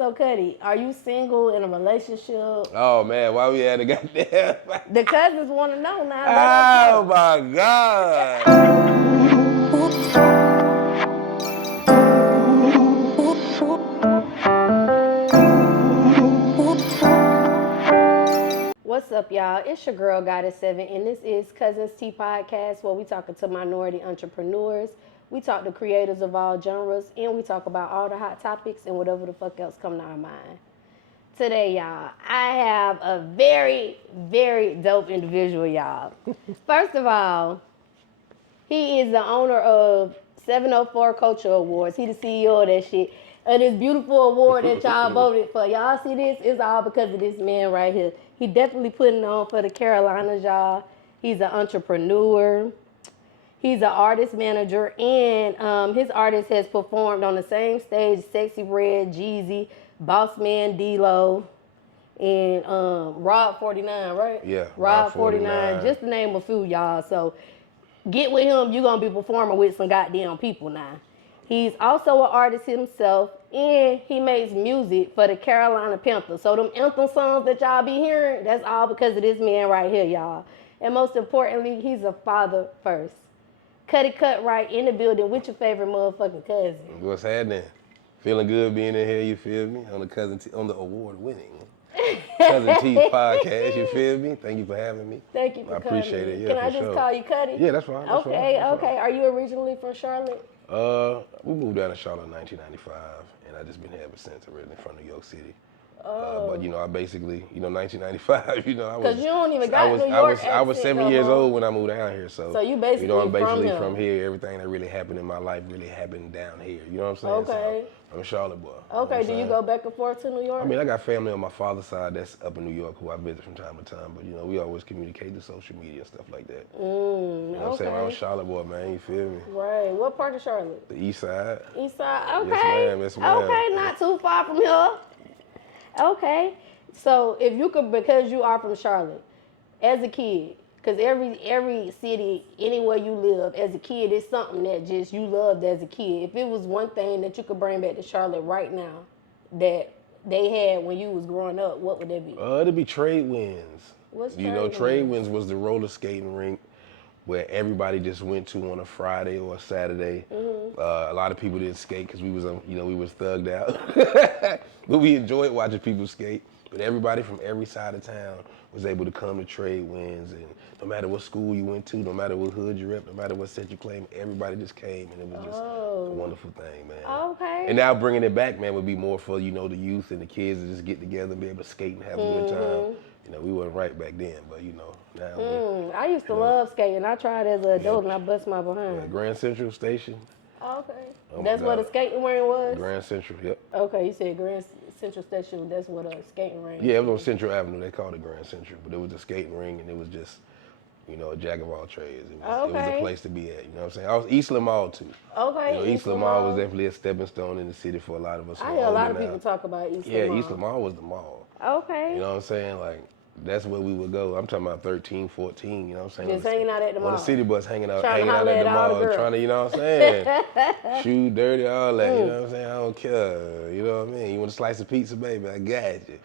So, Cutty, are you single in a relationship? Oh man, why we had a goddamn? The cousins want to know now. Oh my God. What's up, y'all? It's your girl, Goddess7, and this is Cuzn Tea Podcast, where we talking to minority entrepreneurs. We talk to creators of all genres, and we talk about all the hot topics and whatever the fuck else come to our mind. Today, y'all, I have a very, very dope individual, y'all. First of all, he is the owner of 704 Culture Awards. He the CEO of that shit. And this beautiful award that y'all voted for. Y'all see this? It's all because of this man right here. He definitely putting on for the Carolinas, y'all. He's an entrepreneur. He's an artist manager, and his artist has performed on the same stage Sexy Red, Jeezy, Boss Man, D-Lo, and Rob 49, right? Yeah, Rob 49, just to name a few, y'all. So get with him, you're going to be performing with some goddamn people now. He's also an artist himself, and he makes music for the Carolina Panthers. So them Anthem songs that y'all be hearing, that's all because of this man right here, y'all. And most importantly, he's a father first. Cutty Cutright in the building with your favorite motherfucking cousin. What's happening? Feeling good being in here, you feel me? On the award-winning Cuzn Tea Podcast, you feel me? Thank you for having me. Thank you for coming. I appreciate it. Yeah, Can I just call you Cutty? Yeah, that's fine. That's okay. fine. Are you originally from Charlotte? We moved down to Charlotte in 1995, and I just been here ever since. Originally from New York City. But I basically, 1995, I was. Because you don't even got New York I was 7 years old when I moved down here, so. So you basically I'm basically from here. Everything that really happened in my life really happened down here. You know what I'm saying? Okay. So, I'm a Charlotte boy. Okay. Do you go back and forth to New York? I mean, I got family on my father's side that's up in New York who I visit from time to time, but we always communicate through social media and stuff like that. You know what I'm saying? I'm a Charlotte boy, man. You feel me? Right. What part of Charlotte? The East Side. East Side. Okay. Yes, ma'am. Okay. Not too far from here. Okay. So if you could, because you are from Charlotte, as a kid, because every city, anywhere you live, as a kid, it's something that just you loved as a kid. If it was one thing that you could bring back to Charlotte right now that they had when you was growing up, what would that be? It'd be Trade Winds. What's Trade Winds was the roller skating rink where everybody just went to on a Friday or a Saturday. Mm-hmm. A lot of people didn't skate because we was thugged out, but we enjoyed watching people skate. But everybody from every side of town was able to come to Trade Winds, and no matter what school you went to, no matter what hood you rep, no matter what set you claimed, everybody just came, and it was just a wonderful thing, man. Okay. And now bringing it back, man, would be more for the youth and the kids to just get together and be able to skate and have a good time. We wasn't right back then, but now. I used to love skating. I tried as an adult and I bust my behind. Grand Central Station. Okay. That's where the skating ring was? Grand Central, yep. Okay, you said Grand Central Station, that's what a skating ring. Yeah, it was on Central Avenue. They called it Grand Central, but it was a skating ring, and it was just, a jack of all trades. It was a place to be at. You know what I'm saying? I was Eastland Mall too. Okay. Eastland Mall was definitely a stepping stone in the city for a lot of us. I hear a lot of people talk about Eastland Mall. Yeah, Eastland Mall was the mall. Okay. You know what I'm saying? Like, that's where we would go. I'm talking about 13, 14, you know what I'm saying? Just hanging out at the mall. On the city bus, hanging out at the mall, trying to, you know what I'm saying? Shoe dirty, all that, you know what I'm saying? I don't care, you know what I mean? You want a slice of pizza, baby? I got you.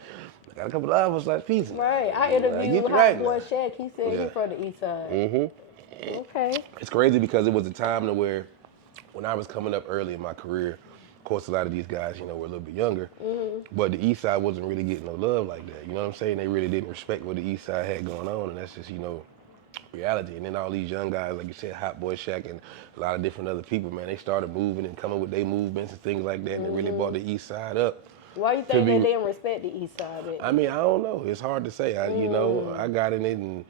I got a couple of hours for a slice of pizza. Right. I interviewed Hot Boy Shaq. He said he's from the East Side. Mm-hmm. Okay. It's crazy because it was a time to where, when I was coming up early in my career, of course, a lot of these guys, were a little bit younger, but the East Side wasn't really getting no love like that. You know what I'm saying? They really didn't respect what the East Side had going on, and that's just, reality. And then all these young guys, like you said, Hot Boy Shaq and a lot of different other people, man, they started moving and coming with their movements and things like that, and it really brought the East Side up. Why you think they didn't respect the East Side? I mean, I don't know. It's hard to say. I got in it, and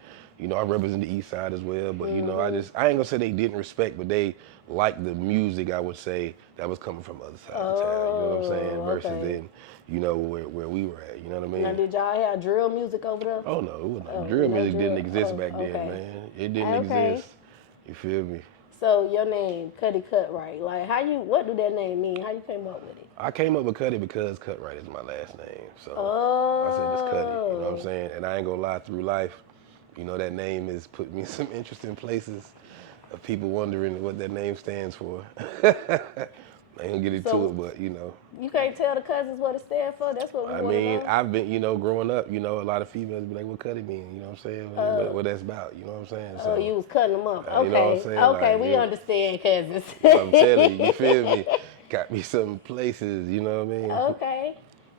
I represent the East Side as well. But I ain't gonna say they didn't respect, but they liked the music. I would say that was coming from other sides of town. You know what I'm saying? Versus then, where we were at. You know what I mean? Now, did y'all have drill music over there? Oh no, it wasn't. Drill music didn't exist back then, man. It didn't exist. You feel me? So your name, Cutty Cutright, like what do that name mean? How you came up with it? I came up with Cutty because Cutright is my last name. So I said just Cutty, you know what I'm saying? And I ain't gonna lie, through life, that name has put me in some interesting places of people wondering what that name stands for. I ain't gonna get into So- it, but you know. You can't tell the cousins what it stands for. That's what we I want to mean, know. I've been, you know, growing up, you know, a lot of females be like, what Cutty mean? You know what I'm saying? What that's about, you know what I'm saying? Oh, you was cutting them up. you know what I'm Okay. saying? Okay, Like, we yeah. understand cousins. I'm telling you, you feel me? Got me some places, you know what I mean? Okay.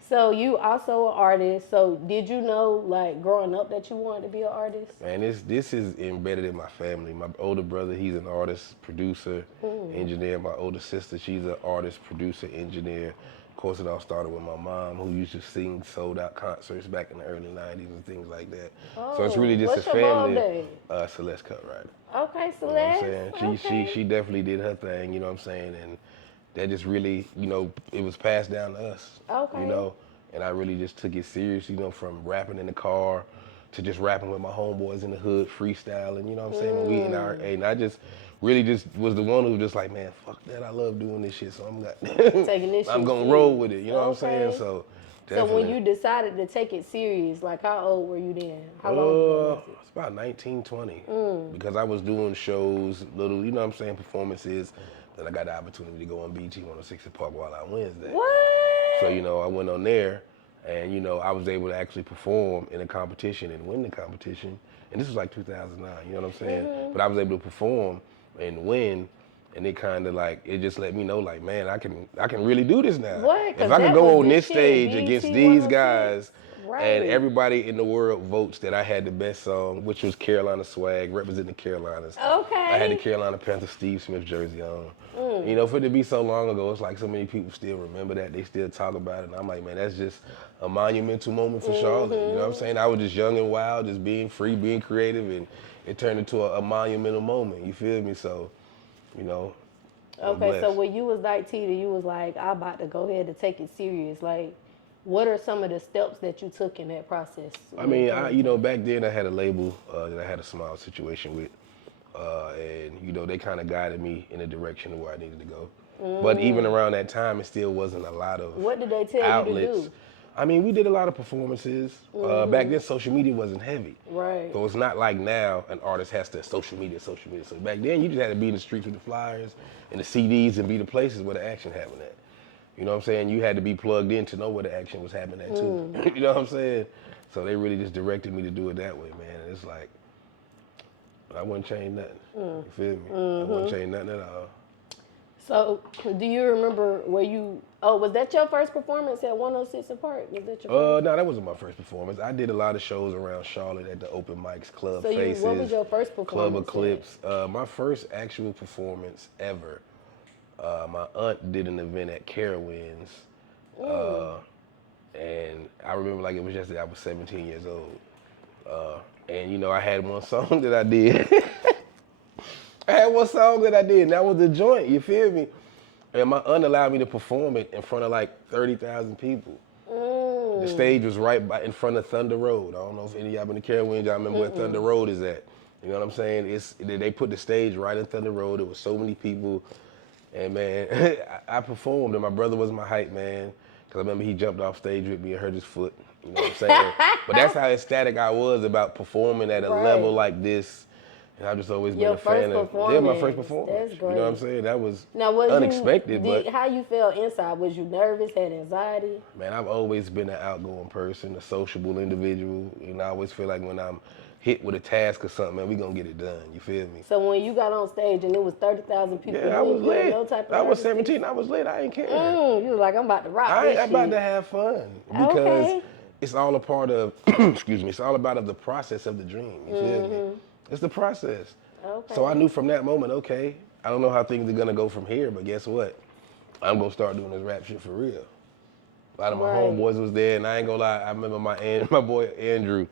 So you also an artist. So did you know, like, growing up that you wanted to be an artist? Man, this is embedded in my family. My older brother, he's an artist, producer, engineer. My older sister, she's an artist, producer, engineer. Of course, it all started with my mom, who used to sing sold-out concerts back in the early '90s and things like that. So it's really just What's a your mom family. name? Celeste Cutright. Okay, You know what I'm Celeste. saying? Okay. She definitely did her thing, you know what I'm saying? And that just really, you know, it was passed down to us. Okay. You know, and I really just took it serious, you know, from rapping in the car to just rapping with my homeboys in the hood, freestyling, you know what I'm saying? When we in our, and I just really just was the one who was just like, man, fuck that, I love doing this shit, so I'm Taking this I'm shit gonna serious. roll with it, you know what I'm saying? Okay. So So definitely. when you decided to take it serious, like how old were you then? How long ago was it? It's about 19, 20. Because I was doing shows, little, you know what I'm saying, performances. Then I got the opportunity to go on BT 106 at Park Wild Out Wednesday. What? So, you know, I went on there and, you know, I was able to actually perform in a competition and win the competition. And this was like 2009, you know what I'm saying? But I was able to perform and win. And it kind of like, it just let me know like, man, I can really do this now. What? 'Cause If I that can go was on the this shit, stage BET against these 106. guys, Right. and everybody in the world votes that I had the best song, which was Carolina Swag, representing the Carolinas. Okay. I had the Carolina Panthers Steve Smith jersey on. You know, for it to be so long ago, it's like so many people still remember that. They still talk about it. And I'm like, man, that's just a monumental moment for Charlotte. You know what I'm saying? I was just young and wild, just being free, being creative, and it turned into a monumental moment. You feel me? So, you know. I'm Okay, so blessed. when you was 19 you was like, I'm about to go ahead and take it serious. Like, what are some of the steps that you took in that process? I mean, you know, back then I had a label that I had a small situation with. And, you know, they kind of guided me in the direction of where I needed to go. But even around that time, it still wasn't a lot of What did they tell outlets. you to do? I mean, we did a lot of performances. Back then, social media wasn't heavy. Right. So it's not like now an artist has to social media. So back then, you just had to be in the streets with the flyers and the CDs and be the places where the action happened at. You know what I'm saying? You had to be plugged in to know where the action was happening at too. You know what I'm saying? So they really just directed me to do it that way, man. And it's like, I wouldn't change nothing. You feel me? I wouldn't change nothing at all. So, do you remember where you? Oh, was that your first performance at 106 and Park? Was that your first? No, that wasn't my first performance. I did a lot of shows around Charlotte at the open mics, Club So Faces, what was your first Club performance Eclipse. My first actual performance ever. My aunt did an event at Carowinds, and I remember like it was yesterday. I was 17 years old, and you know I had one song that I did. I had one song that I did, and that was The Joint, you feel me? And my aunt allowed me to perform it in front of like 30,000 people. The stage was right in front of Thunder Road. I don't know if any of y'all been to Carowinds, y'all remember where Thunder Road is at. You know what I'm saying? They put the stage right in Thunder Road. There was so many people. And man, I performed, and my brother was my hype man. Because I remember he jumped off stage with me and hurt his foot. You know what I'm saying? But that's how ecstatic I was about performing at a level like this. And I've just always been a fan of my first performance. That's You know what I'm great. saying? That was Now, unexpected, but how you felt inside? Was you nervous? Had anxiety? man, I've always been an outgoing person, a sociable individual, and I always feel like when I'm hit with a task or something, man, we gonna get it done. You feel me? So when you got on stage and it was 30,000 people, Yeah, I you was didn't feel lit. no type of I was nervousness? 17. I was lit. I ain't care. You was like, I'm about to rock this I'm about shit. to have fun because Okay. it's all a part of. excuse me. It's all about the process of the dream. You feel me? It's the process. Okay. So I knew from that moment, okay, I don't know how things are gonna go from here, but guess what? I'm gonna start doing this rap shit for real. A lot of my homeboys was there, and I ain't gonna lie, I remember my boy Andrew,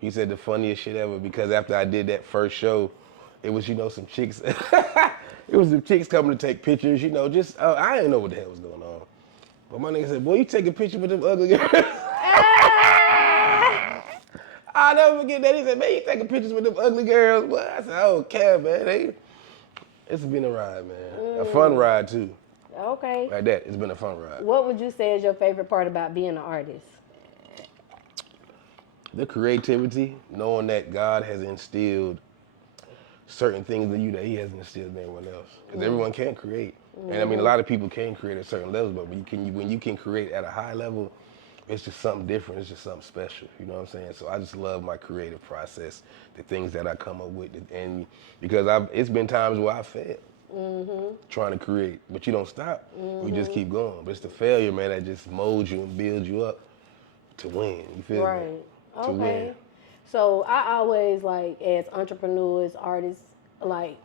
he said the funniest shit ever because after I did that first show, it was, you know, some chicks, it was some chicks coming to take pictures, you know, just, I didn't know what the hell was going on. But my nigga said, boy, you taking pictures with them ugly girls? I'll never forget that. He said, man, you taking pictures with them ugly girls? Boy, I said, I don't care, man. It's been a ride, man. A fun ride, too. Okay. Like that, it's been a fun ride. What would you say is your favorite part about being an artist? The creativity, knowing that God has instilled certain things in you that he hasn't instilled in everyone else. Because everyone can't create. And I mean, a lot of people can create at certain levels, but when you can create at a high level, it's just something different. It's just something special. You know what I'm saying? So I just love my creative process, the things that I come up with, and because it's been times where I failed trying to create, but you don't stop. You just keep going. But it's the failure, man, that just molds you and builds you up to win. You feel me? Right. To Okay. win. So I always like as entrepreneurs, artists, like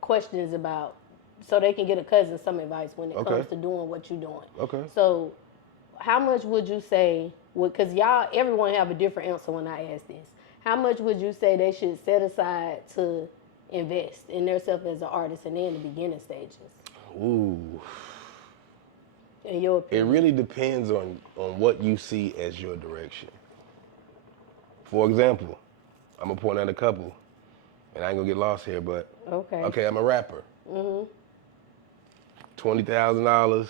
questions about so they can get a cousin some advice when it comes to doing what you're doing. Okay. So how much would you say because everyone have a different answer when I ask this. How much would you say they should set aside to invest in themselves as an artist and in the beginning stages? Ooh. In your It opinion? really depends on what you see as your direction. For example, I'm gonna point out a couple, and I ain't gonna get lost here, but Okay. I'm a rapper. $20,000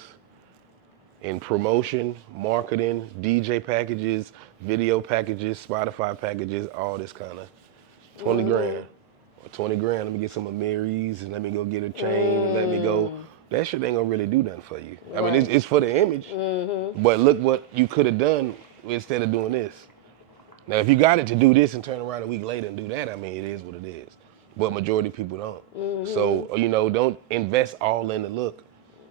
in promotion, marketing, DJ packages, video packages, Spotify packages, all this kind of 20 grand. Or 20 grand, let me get some Amiris and let me go get a chain and let me go. That shit ain't gonna really do nothing for you. I mean, it's for the image, but look what you could have done instead of doing this. Now, if you got it to do this and turn around a week later and do that, I mean, it is what it is. But majority of people don't. So, don't invest all in the look.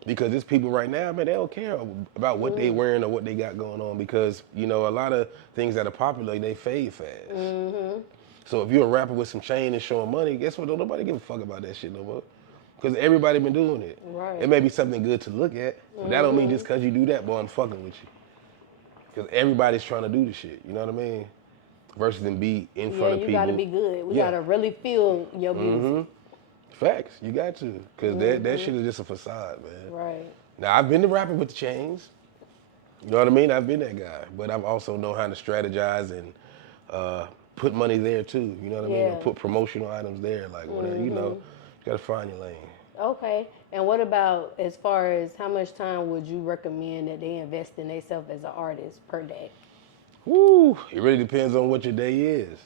Because there's people right now, man, they don't care about what they wearing or what they got going on because, a lot of things that are popular, they fade fast. So if you're a rapper with some chain and showing money, guess what? Don't nobody give a fuck about that shit no more. Because everybody been doing it. Right. It may be something good to look at, but that don't mean just because you do that, boy, I'm fucking with you. Because everybody's trying to do the shit, you know what I mean? Versus than be in front of people. Yeah, you gotta be good. We gotta really feel your music. Facts, you got to. Because that shit is just a facade, man. Right. Now, I've been the rapper with the chains. You know what I mean? I've been that guy. But I've also known how to strategize and put money there, too. You know what I mean? Or put promotional items there. Like, whatever, you got to find your lane. Okay. And what about as far as how much time would you recommend that they invest in themselves as an artist per day? Woo! It really depends on what your day is.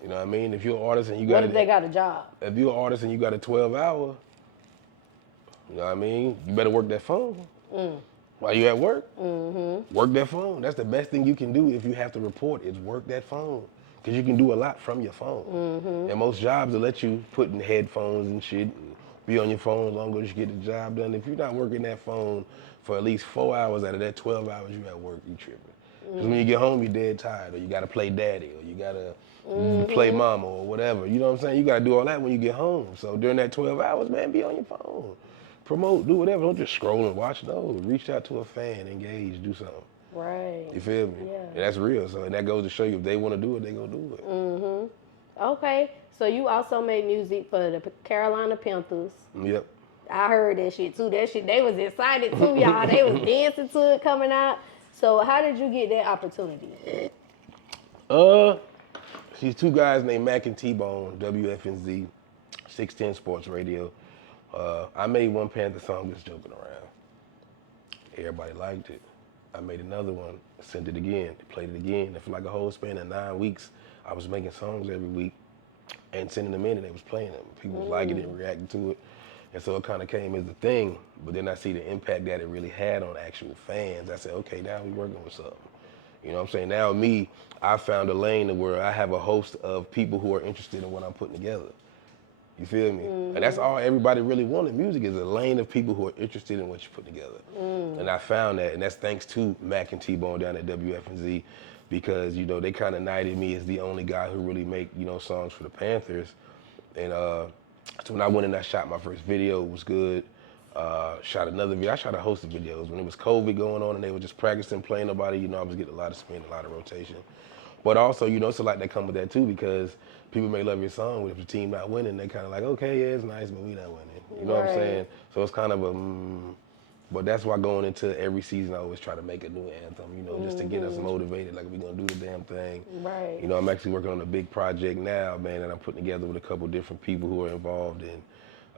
You know what I mean? If you're an artist and you got What if they got a job? If you're an artist and you got a 12-hour, you know what I mean? You better work that phone. While you at work, work that phone. That's the best thing you can do if you have to report is work that phone. Because you can do a lot from your phone. And most jobs will let you put in headphones and shit and be on your phone as long as you get the job done. If you're not working that phone for at least 4 hours out of that 12 hours you at work, you tripping. Because when you get home, you're dead tired, or you got to play daddy, or you got to play mama, or whatever. You know what I'm saying? You got to do all that when you get home. So during that 12 hours, man, be on your phone. Promote, do whatever. Don't just scroll and watch. No, reach out to a fan, engage, do something. Right. You feel me? Yeah. And that's real. So and that goes to show you if they want to do it, they gonna do it. Okay. So you also made music for the Carolina Panthers. Yep. I heard that shit too. That shit, they was excited too, y'all. They was dancing to it coming out. So how did you get that opportunity? These two guys named Mac and T-Bone, WFNZ, 610 Sports Radio. I made one Panther song just joking around. Everybody liked it. I made another one, sent it again, played it again. And for like a whole span of 9 weeks, I was making songs every week and sending them in and they was playing them. People was liking it, reacting to it. And so it kind of came as a thing, but then I see the impact that it really had on actual fans. I said, okay, now we working with something. You know what I'm saying? Now me, I found a lane where I have a host of people who are interested in what I'm putting together. You feel me? And that's all everybody really wanted. Music is a lane of people who are interested in what you put together. And I found that, and that's thanks to Mac and T-Bone down at WFNZ, because, they kind of knighted me as the only guy who really make, songs for the Panthers. And so when I went and I shot my first video, it was good. Shot another video. I shot a host of videos. When it was COVID going on and they were just practicing, playing nobody, I was getting a lot of spin, a lot of rotation. But also, it's a lot that come with that too, because people may love your song, but if the team not winning, they kind of like, okay, yeah, it's nice, but we not winning. You know what I'm saying? So it's kind of but that's why going into every season, I always try to make a new anthem, just to get us motivated, like we're going to do the damn thing. Right. I'm actually working on a big project now, man, that I'm putting together with a couple different people who are involved in.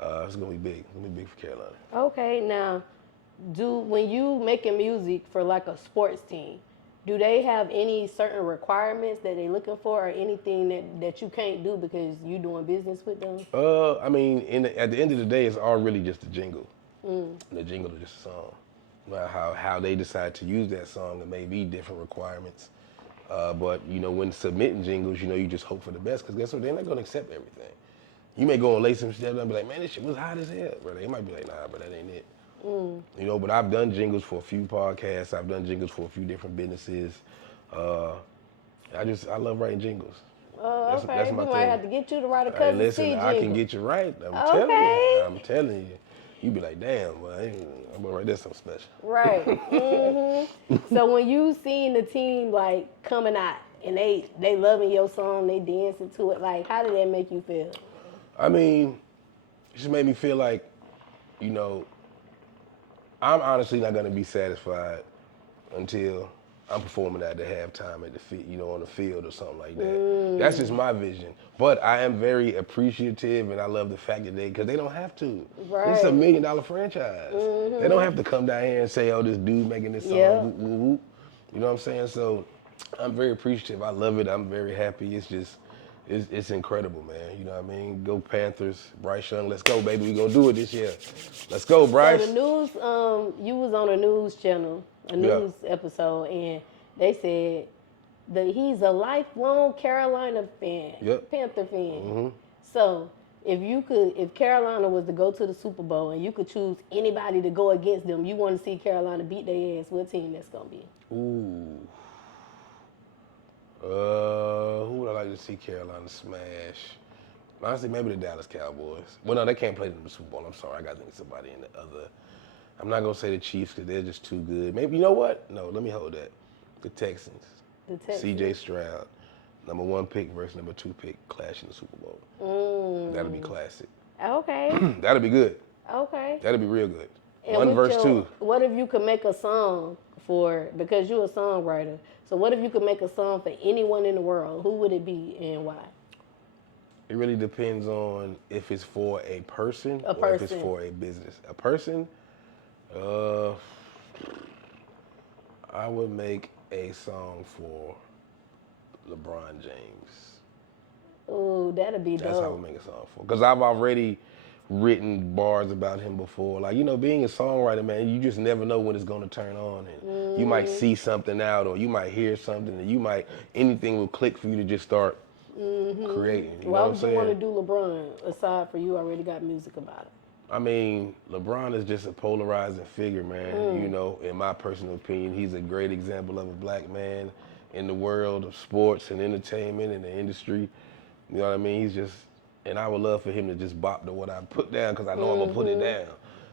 It's going to be big. It's going to be big for Carolina. Okay, now, when you making music for like a sports team, do they have any certain requirements that they looking for or anything that you can't do because you doing business with them? I mean, at the end of the day, it's all really just a jingle. And the jingle is just a song. Now, how they decide to use that song, it may be different requirements. But, you know, when submitting jingles, you know, you just hope for the best, because guess what? They're not going to accept everything. You may go and lay some shit and be like, man, this shit was hot as hell. But they might be like, nah, but that ain't it. You know, but I've done jingles for a few podcasts. I've done jingles for a few different businesses. I love writing jingles. Oh, okay. That's my we might thing. have to get you to write a Hey, Cuzn listen, jingle. I can get you right. I'm telling you. You be like, damn, well, I'm gonna write that something special. Right. So when you seen the team like coming out and they loving your song, they dancing to it, like how did that make you feel? I mean, it just made me feel like, you know, I'm honestly not gonna be satisfied until I'm performing at the halftime at the field, you know, on the field or something like that. That's just my vision. But I am very appreciative, and I love the fact that because they don't have to. Right. It's $1 million franchise. They don't have to come down here and say, oh, this dude making this song, whoop, whoop, whoop. You know what I'm saying? So I'm very appreciative. I love it. I'm very happy. It's just, it's incredible, man. You know what I mean? Go Panthers, Bryce Young. Let's go, baby. We gonna do it this year. Let's go, Bryce. So the news, you was on a news channel, a news episode, and they said that he's a lifelong Carolina fan, Panther fan. So if Carolina was to go to the Super Bowl and you could choose anybody to go against them, you want to see Carolina beat their ass, what team that's gonna be? Ooh. Who would I like to see Carolina smash? Honestly, maybe the Dallas Cowboys. Well, no, they can't play them in the Super Bowl. I'm sorry, I got to think of somebody in the other. I'm not gonna say the Chiefs because they're just too good. Maybe, you know what? No, let me hold that. The Texans. C.J. Stroud, #1 pick versus #2 pick, clash in the Super Bowl. That'll be classic. Okay. That'll be good. Okay. That'll be real good. And 1 versus 2. What if you could make a song because you're a songwriter, so what if you could make a song for anyone in the world? Who would it be and why? It really depends on if it's for a person or if it's for a business. A person, I would make a song for LeBron James. Ooh, that'd be dope. That's how I would make a song for. Because I've already written bars about him before. Like, you know, being a songwriter, man, you just never know when it's going to turn on. And you might see something out, or you might hear something, and anything will click for you to just start creating. You know what I'm saying? Why would you want to do LeBron, aside from you already got music about it? I mean, LeBron is just a polarizing figure, man. You know, in my personal opinion, he's a great example of a black man in the world of sports and entertainment and the industry. You know what I mean? He's just, and I would love for him to just bop to what I put down, because I know I'm going to put it down.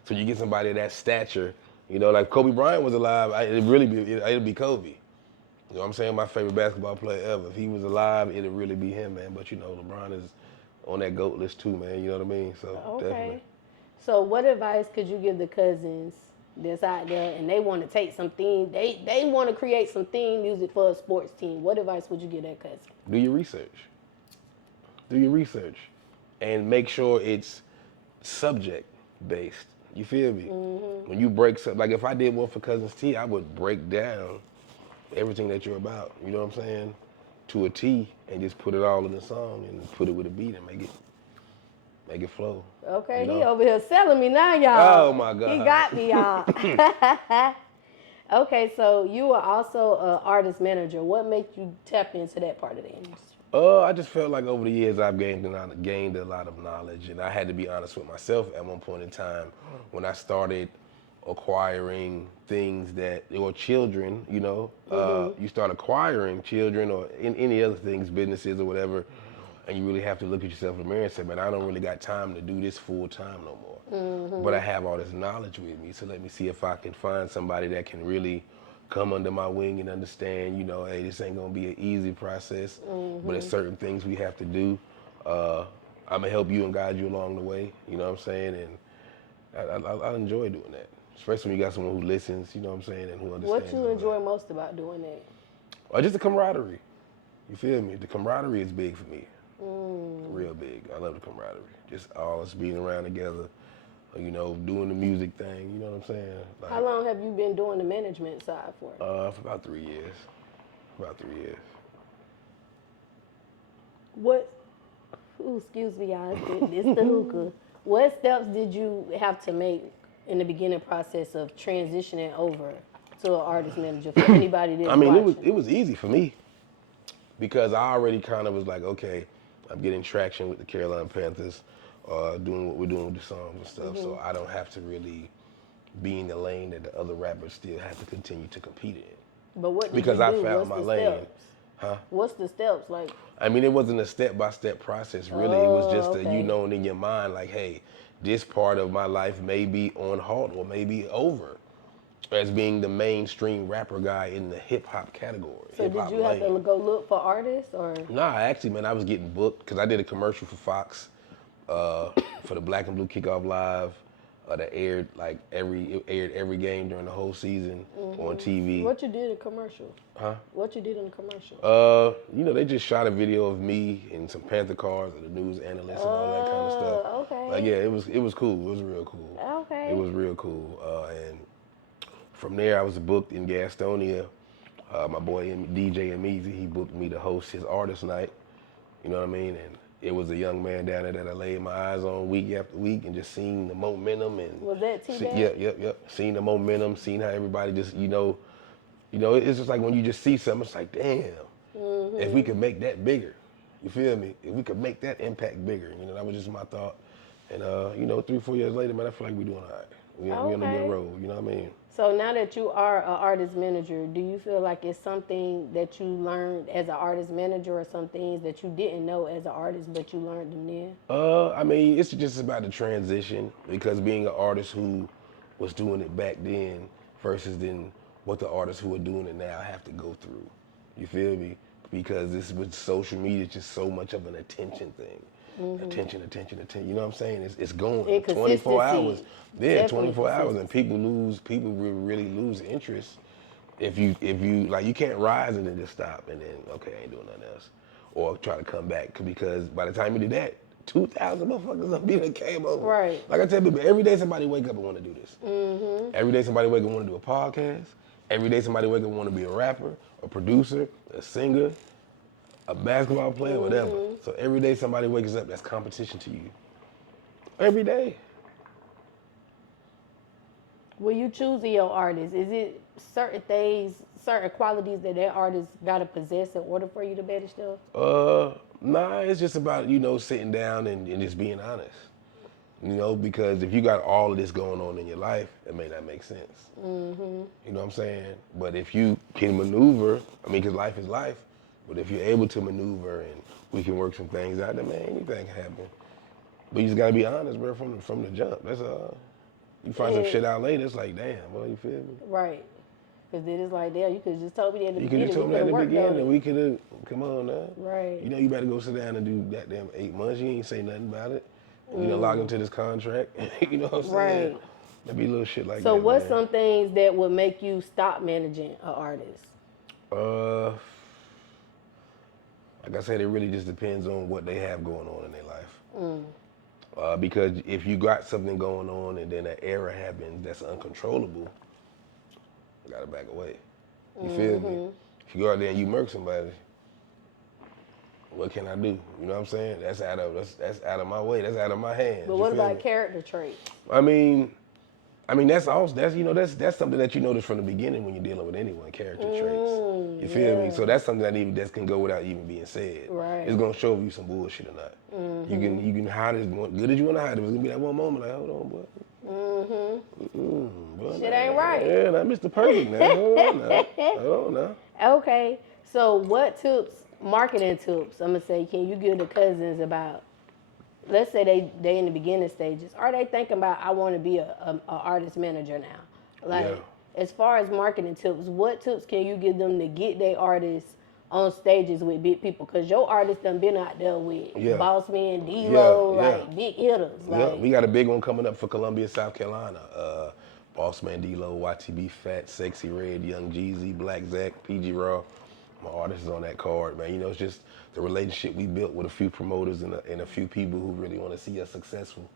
So you get somebody of that stature, you know, like Kobe Bryant was alive, it'd be Kobe. You know what I'm saying? My favorite basketball player ever. If he was alive, it'd really be him, man. But, you know, LeBron is on that GOAT list too, man. You know what I mean? So, definitely. So what advice could you give the cousins that's out there and they want to take some theme, they want to create some theme music for a sports team? What advice would you give that cousin? Do your research. Do your research. And make sure it's subject-based. You feel me? When you break something, like if I did one for Cousins T, I would break down everything that you're about, you know what I'm saying, to a T, and just put it all in the song and put it with a beat and make it flow. Okay, you know? He over here selling me now, y'all. Oh my God. He got me, y'all. Okay, so you are also an artist manager. What made you tap into that part of the industry? I just felt like over the years I've gained a lot of knowledge, and I had to be honest with myself at one point in time when I started acquiring things or children, you know, you start acquiring children or any other things, businesses or whatever, and you really have to look at yourself in the mirror and say, man, I don't really got time to do this full time no more. But I have all this knowledge with me, so let me see if I can find somebody that can really come under my wing and understand, you know, hey, this ain't gonna be an easy process, but there's certain things we have to do. I'm gonna help you and guide you along the way, you know what I'm saying? And I enjoy doing that, especially when you got someone who listens, you know what I'm saying, and who understands. What you enjoy most about doing that? Just the camaraderie. You feel me? The camaraderie is big for me. Real big. I love the camaraderie. Just all us being around together, you know, doing the music thing, you know what I'm saying? Like, how long have you been doing the management side for? For about 3 years. About 3 years. Excuse me, y'all, it's the hookah. What steps did you have to make in the beginning process of transitioning over to an artist manager for anybody that's I mean, watching? it was easy for me because I already kind of was like, okay, I'm getting traction with the Carolina Panthers, doing what we're doing with the songs and stuff. So I don't have to really be in the lane that the other rappers still have to continue to compete in. But what did Because you I do? found What's my the lane. steps? Huh? What's the steps? Like, I mean, it wasn't a step-by-step process, really. It was just okay. you knowing in your mind, like, hey, this part of my life may be on halt or may be over as being the mainstream rapper guy in the hip-hop category. so did you have to go look for artists or? Nah, actually, man, I was getting booked because I did a commercial for Fox for the Black and Blue Kickoff Live. That aired every game during the whole season on TV. What you did in commercial? Huh? What you did in the commercial? You know, they just shot a video of me and some Panther cards and the news analyst and all that kind of stuff. Okay. Like, yeah, it was cool. It was real cool. Okay. It was real cool. And from there, I was booked in Gastonia. My boy DJ Amizi, he booked me to host his artist night. You know what I mean? And it was a young man down there that I laid my eyes on week after week and just seeing the momentum and was that T-Bag? Yep. Seeing the momentum, seeing how everybody just it's just like when you just see something, it's like, damn, if we could make that bigger, you feel me? If we could make that impact bigger, that was just my thought. And 3-4 years later, man, I feel like we're doing all right. We on a good road, you know what I mean? So now that you are an artist manager, do you feel like it's something that you learned as an artist manager or some things that you didn't know as an artist but you learned them then? I mean, it's just about the transition because being an artist who was doing it back then versus then what the artists who are doing it now have to go through. You feel me? Because this with social media, it's just so much of an attention thing. Attention. You know what I'm saying? It's going 24 hours. Yeah, 24 hours, and people really lose interest if you like you can't rise and then just stop and then okay, I ain't doing nothing else, or try to come back because by the time you do that, 2,000 motherfuckers up here came over. Right. Like I tell people, every day somebody wake up and want to do this. Every day somebody wake up and want to do a podcast. Every day somebody wake up and want to be a rapper, a producer, a singer, a basketball player, whatever. So every day somebody wakes up, that's competition to you. Every day. When you choosing your artist, is it certain things, certain qualities that artist gotta possess in order for you to manage them? Nah, it's just about, sitting down and just being honest. Because if you got all of this going on in your life, it may not make sense. You know what I'm saying? But if you can maneuver, because life is life, but if you're able to maneuver and we can work some things out, then man, anything can happen. But you just gotta be honest, bro, from the jump. That's you find some shit out later, it's like, damn, boy, you feel me? Right. Because then it's like, damn, you could have just told me that in the You beginning. could have told me that in the beginning, and we could have, come on now. Right. You better go sit down and do that damn 8 months. You ain't say nothing about it. Log into this contract. You know what I'm saying? Right. There'd be little shit like that. So what's man. some things that would make you stop managing an artist? Like I said, it really just depends on what they have going on in their life. Because if you got something going on and then an error happens that's uncontrollable, you gotta back away. You feel me? If you go out there and you murk somebody, what can I do? You know what I'm saying? That's out of my way. That's out of my hands. But what about character traits? I mean that's something that you notice from the beginning when you're dealing with anyone, character traits. You feel me? So that's something that can go without even being said. Right. It's gonna show if you some bullshit or not. You can hide it as good as you wanna hide it. It's gonna be that one moment like, hold on, boy. Boy, Shit ain't right. Yeah, that Mr. Perfect now. Hold on now. Okay. So what tips, marketing tips, I'm gonna say, can you give the Cuzns about? Let's say they in the beginning stages. Are they thinking about I want to be a artist manager now? Like as far as marketing tips, what tips can you give them to get their artists on stages with big people? Cause your artists done been out there with Boss Man, D-Lo, like big hitters. Like, we got a big one coming up for Columbia, South Carolina. Boss Man, D-Lo, YTB, Fat, Sexy Red, Young Jeezy, Black Zach, PG Raw. My artist is on that card, man. It's just the relationship we built with a few promoters and a few people who really want to see us successful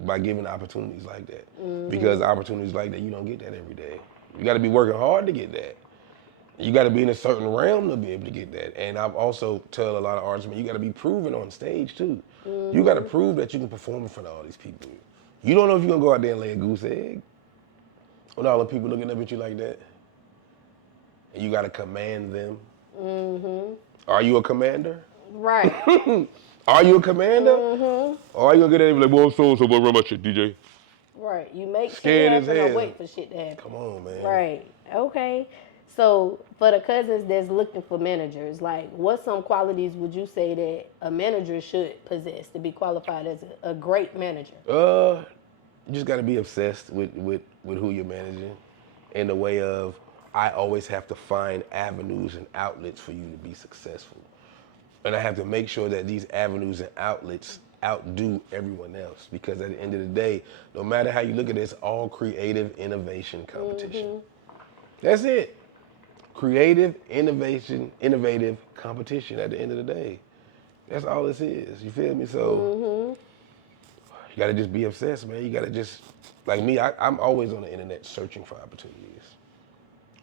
by giving opportunities like that. Because opportunities like that, you don't get that every day. You got to be working hard to get that. You got to be in a certain realm to be able to get that. And I've also tell a lot of artists, man, you got to be proven on stage too. You got to prove that you can perform in front of all these people. You don't know if you're gonna go out there and lay a goose egg. When all the people looking up at you like that. And you gotta command them. Mm-hmm. Are you a commander? Right. Are you a commander? Mm-hmm. Or are you gonna get at him like, well, I'm so run my shit, DJ? Right. You make Scared shit as happen hell. or wait for shit to happen. Come on, man. Right. Okay. So for the cousins that's looking for managers, like what some qualities would you say that a manager should possess to be qualified as a great manager? You just gotta be obsessed with who you're managing in the way of I always have to find avenues and outlets for you to be successful. And I have to make sure that these avenues and outlets outdo everyone else, because at the end of the day, no matter how you look at it, it's all creative innovation competition. Mm-hmm. That's it. Creative innovative competition at the end of the day. That's all this is. You feel me? So you gotta just be obsessed, man. You gotta just, like me, I'm always on the internet searching for opportunities.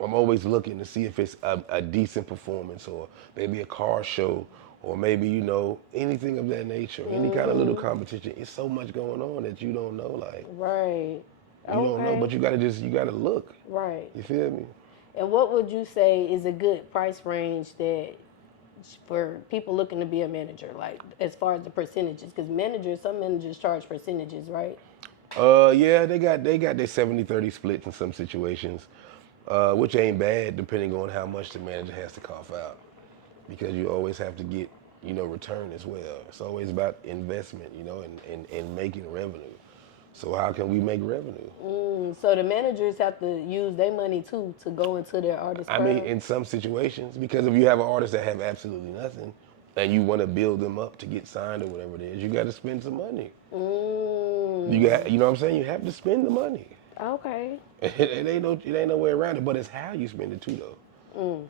I'm always looking to see if it's a decent performance, or maybe a car show, or maybe, you know, anything of that nature, any kind of little competition. It's so much going on that you don't know, like. Right. You don't know, but you gotta look. Right. You feel me? And what would you say is a good price range that for people looking to be a manager, like as far as the percentages? Because some managers charge percentages, right? Yeah, they got their 70-30 splits in some situations, which ain't bad depending on how much the manager has to cough out, because you always have to get, you know, return as well. It's always about investment, you know, and making revenue. So how can we make revenue? So the managers have to use their money too to go into their artist. I mean, in some situations, because if you have an artist that have absolutely nothing, and you want to build them up to get signed or whatever it is, you got to spend some money. You know what I'm saying? You have to spend the money. Okay. It ain't no way around it, but it's how you spend it too, though.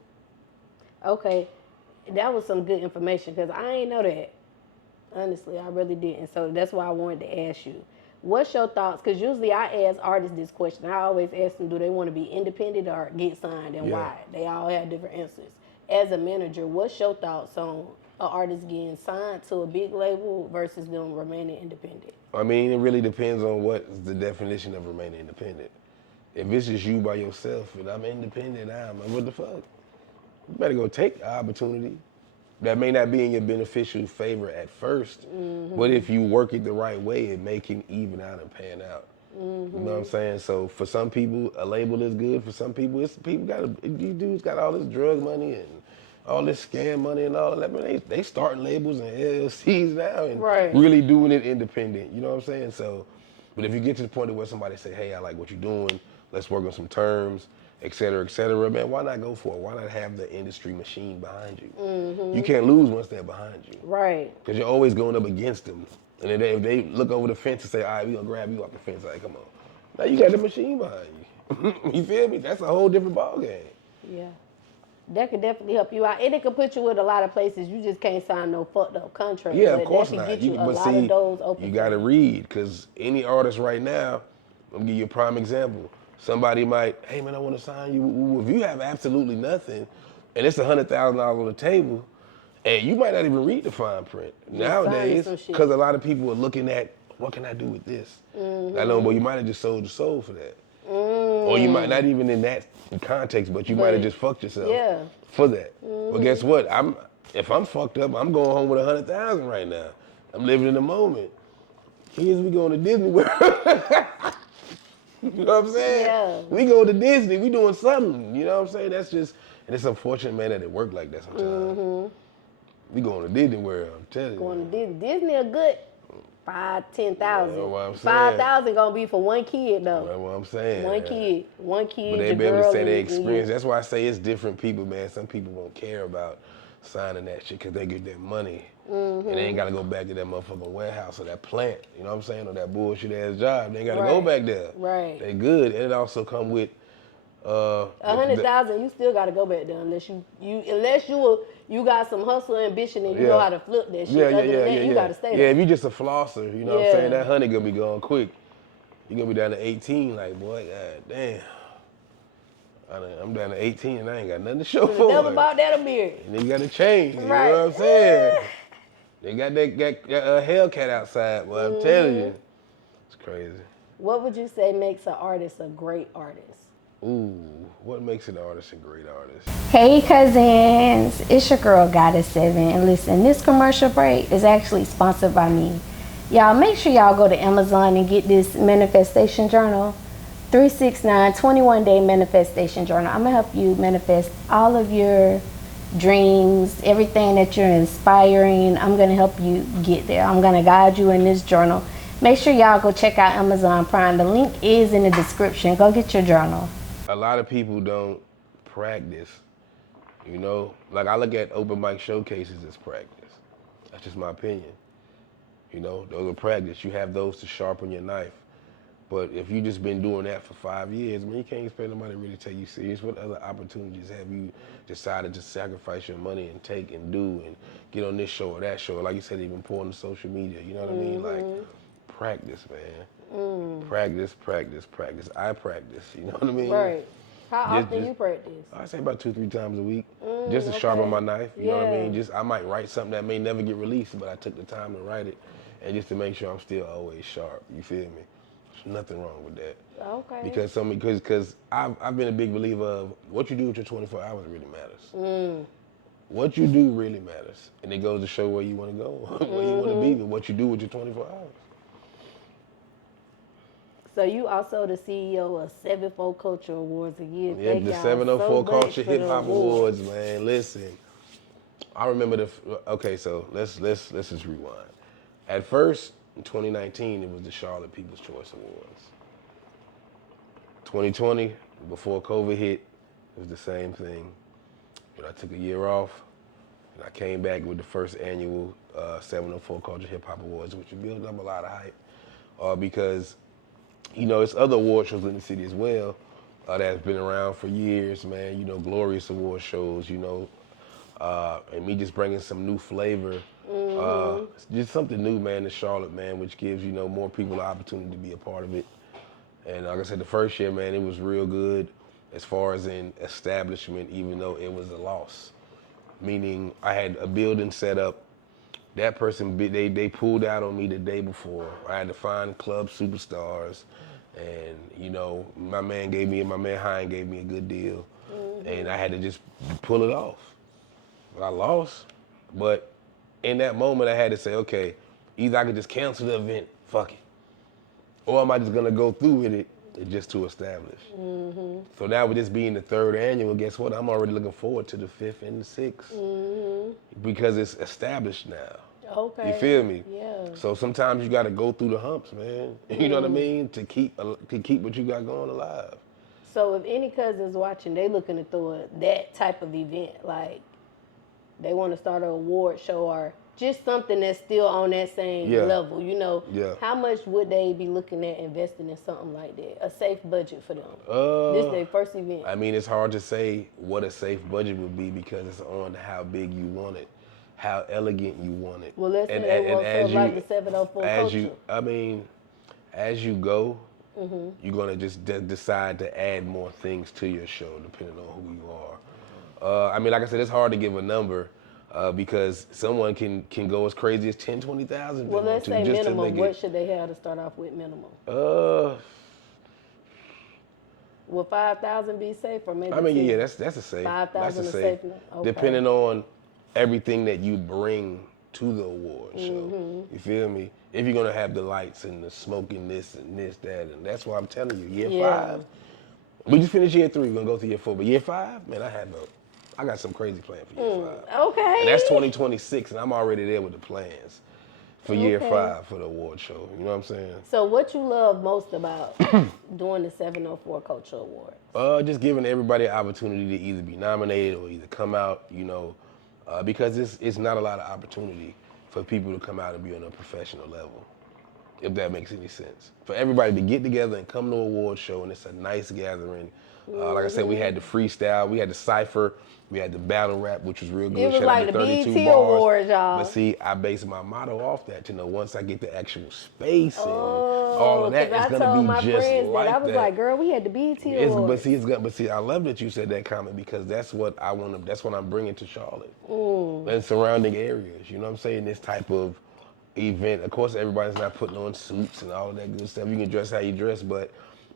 Okay, that was some good information, because I ain't know that. Honestly, I really didn't. So that's why I wanted to ask you. What's your thoughts? Because usually I ask artists this question. I always ask them, do they want to be independent or get signed, and why? They all have different answers. As a manager, what's your thoughts on an artist getting signed to a big label versus them remaining independent? I mean, it really depends on what's the definition of remaining independent. If it's just you by yourself and I'm independent, what the fuck? You better go take the opportunity. That may not be in your beneficial favor at first, but if you work it the right way, it may can even out and pan out. You know what I'm saying? So for some people, a label is good. For some people, these dudes got all this drug money and all this scam money and all of that. Man, they starting labels and LLCs now and really doing it independent. You know what I'm saying? So, but if you get to the point where somebody say, hey, I like what you're doing, let's work on some terms, et cetera, man, why not go for it? Why not have the industry machine behind you? You can't lose once they're behind you. Right. Because you're always going up against them. And if they look over the fence and say, all right, we're going to grab you off the fence, like, come on. Now you got the machine behind you. You feel me? That's a whole different ballgame. Yeah. That could definitely help you out. And it could put you in a lot of places. You just can't sign no fucked up contract. Yeah, of course that not. Get you a lot of doors open. You got to read, because any artist right now, I'm going to give you a prime example. Somebody might, hey man, I want to sign you. If you have absolutely nothing, and it's $100,000 on the table, and you might not even read the fine print nowadays, because a lot of people are looking at, what can I do with this? I know, but you might have just sold your soul for that. Or you might not even in that context, but you might have just fucked yourself for that. But guess what? If I'm fucked up, I'm going home with $100,000 right now. I'm living in the moment. Kids, we going to Disney World. You know what I'm saying? Yeah. We go to Disney, we doing something. You know what I'm saying? That's just, and it's unfortunate, man, that it worked like that sometimes. We going to Disney World, I'm telling you. Going to Disney. Disney a good 5,000-10,000. That's what I'm saying. 5,000 gonna be for one kid though. That's what I'm saying. One kid. But they be able to say their experience. That's why I say it's different people, man. Some people won't care about signing that shit because they get their money. And they ain't got to go back to that motherfucking warehouse or that plant, you know what I'm saying, or that bullshit ass job. They ain't got to go back there. Right. They good. And it also come with 100,000. You still got to go back there unless you got some hustle ambition and you know how to flip that shit. You got to stay there. Yeah, if you just a flosser, you know what I'm saying, that honey gonna be going quick. You gonna be down to 18, like, boy, god damn. I'm down to 18 and I ain't got nothing to show for it. Never bought that a beer. And they got to change, you know what I'm saying? They got that Hellcat outside, boy, I'm telling you. It's crazy. What would you say makes an artist a great artist? Ooh, what makes an artist a great artist? Hey cousins, it's your girl Goddess7, and listen, this commercial break is actually sponsored by me. Y'all make sure y'all go to Amazon and get this manifestation journal, 369 21-day manifestation journal. I'm gonna help you manifest all of your dreams, everything that you're inspiring. I'm gonna help you get there. I'm gonna guide you in this journal. Make sure y'all go check out Amazon Prime. The link is in the description. Go get your journal. A lot of people don't practice, you know? Like I look at open mic showcases as practice. That's just my opinion. You know, those are practice. You have those to sharpen your knife. But if you just been doing that for 5 years, man, you can't expect nobody to really take you serious. What other opportunities have you decided to sacrifice your money and take and do and get on this show or that show? Like you said, even pour into social media, you know what I mean? Like, practice, man. Practice, practice, practice. I practice, you know what I mean? Right. How often you practice? I say about 2-3 times a week, just to sharpen my knife. You know what I mean? I might write something that may never get released, but I took the time to write it, and just to make sure I'm still always sharp. You feel me? There's nothing wrong with that. Okay. Because I've been a big believer of what you do with your 24 hours really matters. What you do really matters, and it goes to show where you want to go, where you want to be, but what you do with your 24 hours. So you also the CEO of 704 Culture Awards again. Yeah, the 704 Culture Hip Hop Awards, man. Listen, I remember okay, so let's just rewind. At first, in 2019, it was the Charlotte People's Choice Awards. 2020, before COVID hit, it was the same thing. But I took a year off, and I came back with the first annual 704 Culture Hip Hop Awards, which built up a lot of hype, because you know, it's other award shows in the city as well that's been around for years, man. You know, glorious award shows, you know, and me just bringing some new flavor, just something new, man, to Charlotte, man, which gives, you know, more people the opportunity to be a part of it. And like I said, the first year, man, it was real good as far as in establishment, even though it was a loss. Meaning I had a building set up. That person, they pulled out on me the day before. I had to find club superstars, and you know, my man Hein gave me a good deal, and I had to just pull it off. I lost, but in that moment I had to say, okay, either I could just cancel the event, fuck it, or am I just gonna go through with it just to establish? So now with this being the 3rd annual, guess what? I'm already looking forward to the 5th and the 6th because it's established now. Okay. You feel me? Yeah. So sometimes you got to go through the humps, man. You know what I mean? To keep what you got going alive. So if any cousins watching, they looking to throw that type of event, like they want to start an award show or just something that's still on that same level, you know, how much would they be looking at investing in something like that? A safe budget for them? This is their first event. I mean, it's hard to say what a safe budget would be because it's on how big you want it, how elegant you want it. Well, let's say they want something like the 704 Culture. As you go, you're going to just decide to add more things to your show depending on who you are. I mean, like I said, it's hard to give a number. Because someone can go as crazy as 10, 20,000. Well, let's say minimum. What should they have to start off with minimum? Will 5,000 be safe or maybe? I mean, yeah, that's a safe. 5,000 is safe. Okay. Depending on everything that you bring to the award show. You feel me? If you're gonna have the lights and the smoking this and this, that, and that's why I'm telling you, year 5. We just finished year 3. We're gonna go to year 4, but year 5, man, I got some crazy plans for year 5. Okay. And that's 2026, and I'm already there with the plans for year 5 for the award show. You know what I'm saying? So what you love most about doing the 704 Culture Awards? Just giving everybody an opportunity to either be nominated or either come out, you know, because it's not a lot of opportunity for people to come out and be on a professional level, if that makes any sense. For everybody to get together and come to an award show, and it's a nice gathering. Like I said, we had the freestyle, we had the cypher, we had the battle rap, which was real good. It was like the BET Awards, y'all. But see, I based my motto off that, you know, once I get the actual space and all of that, it's going to be just like that. I was like, girl, we had the BET Awards. But see, I love that you said that comment because that's what that's what I'm bringing to Charlotte and surrounding areas. You know what I'm saying? This type of event. Of course, everybody's not putting on suits and all of that good stuff. You can dress how you dress, but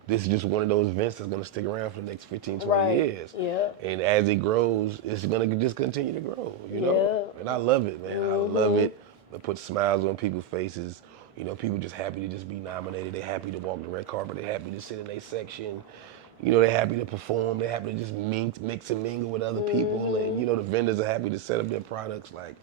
this is just one of those events that's going to stick around for the next 15, 20 years. Yeah. And as it grows, it's going to just continue to grow, you know? And I love it, man. I love it. It puts smiles on people's faces. You know, people just happy to just be nominated. They're happy to walk the red carpet. They're happy to sit in their section. You know, they're happy to perform. They're happy to just mix and mingle with other people. And, you know, the vendors are happy to set up their products. Like,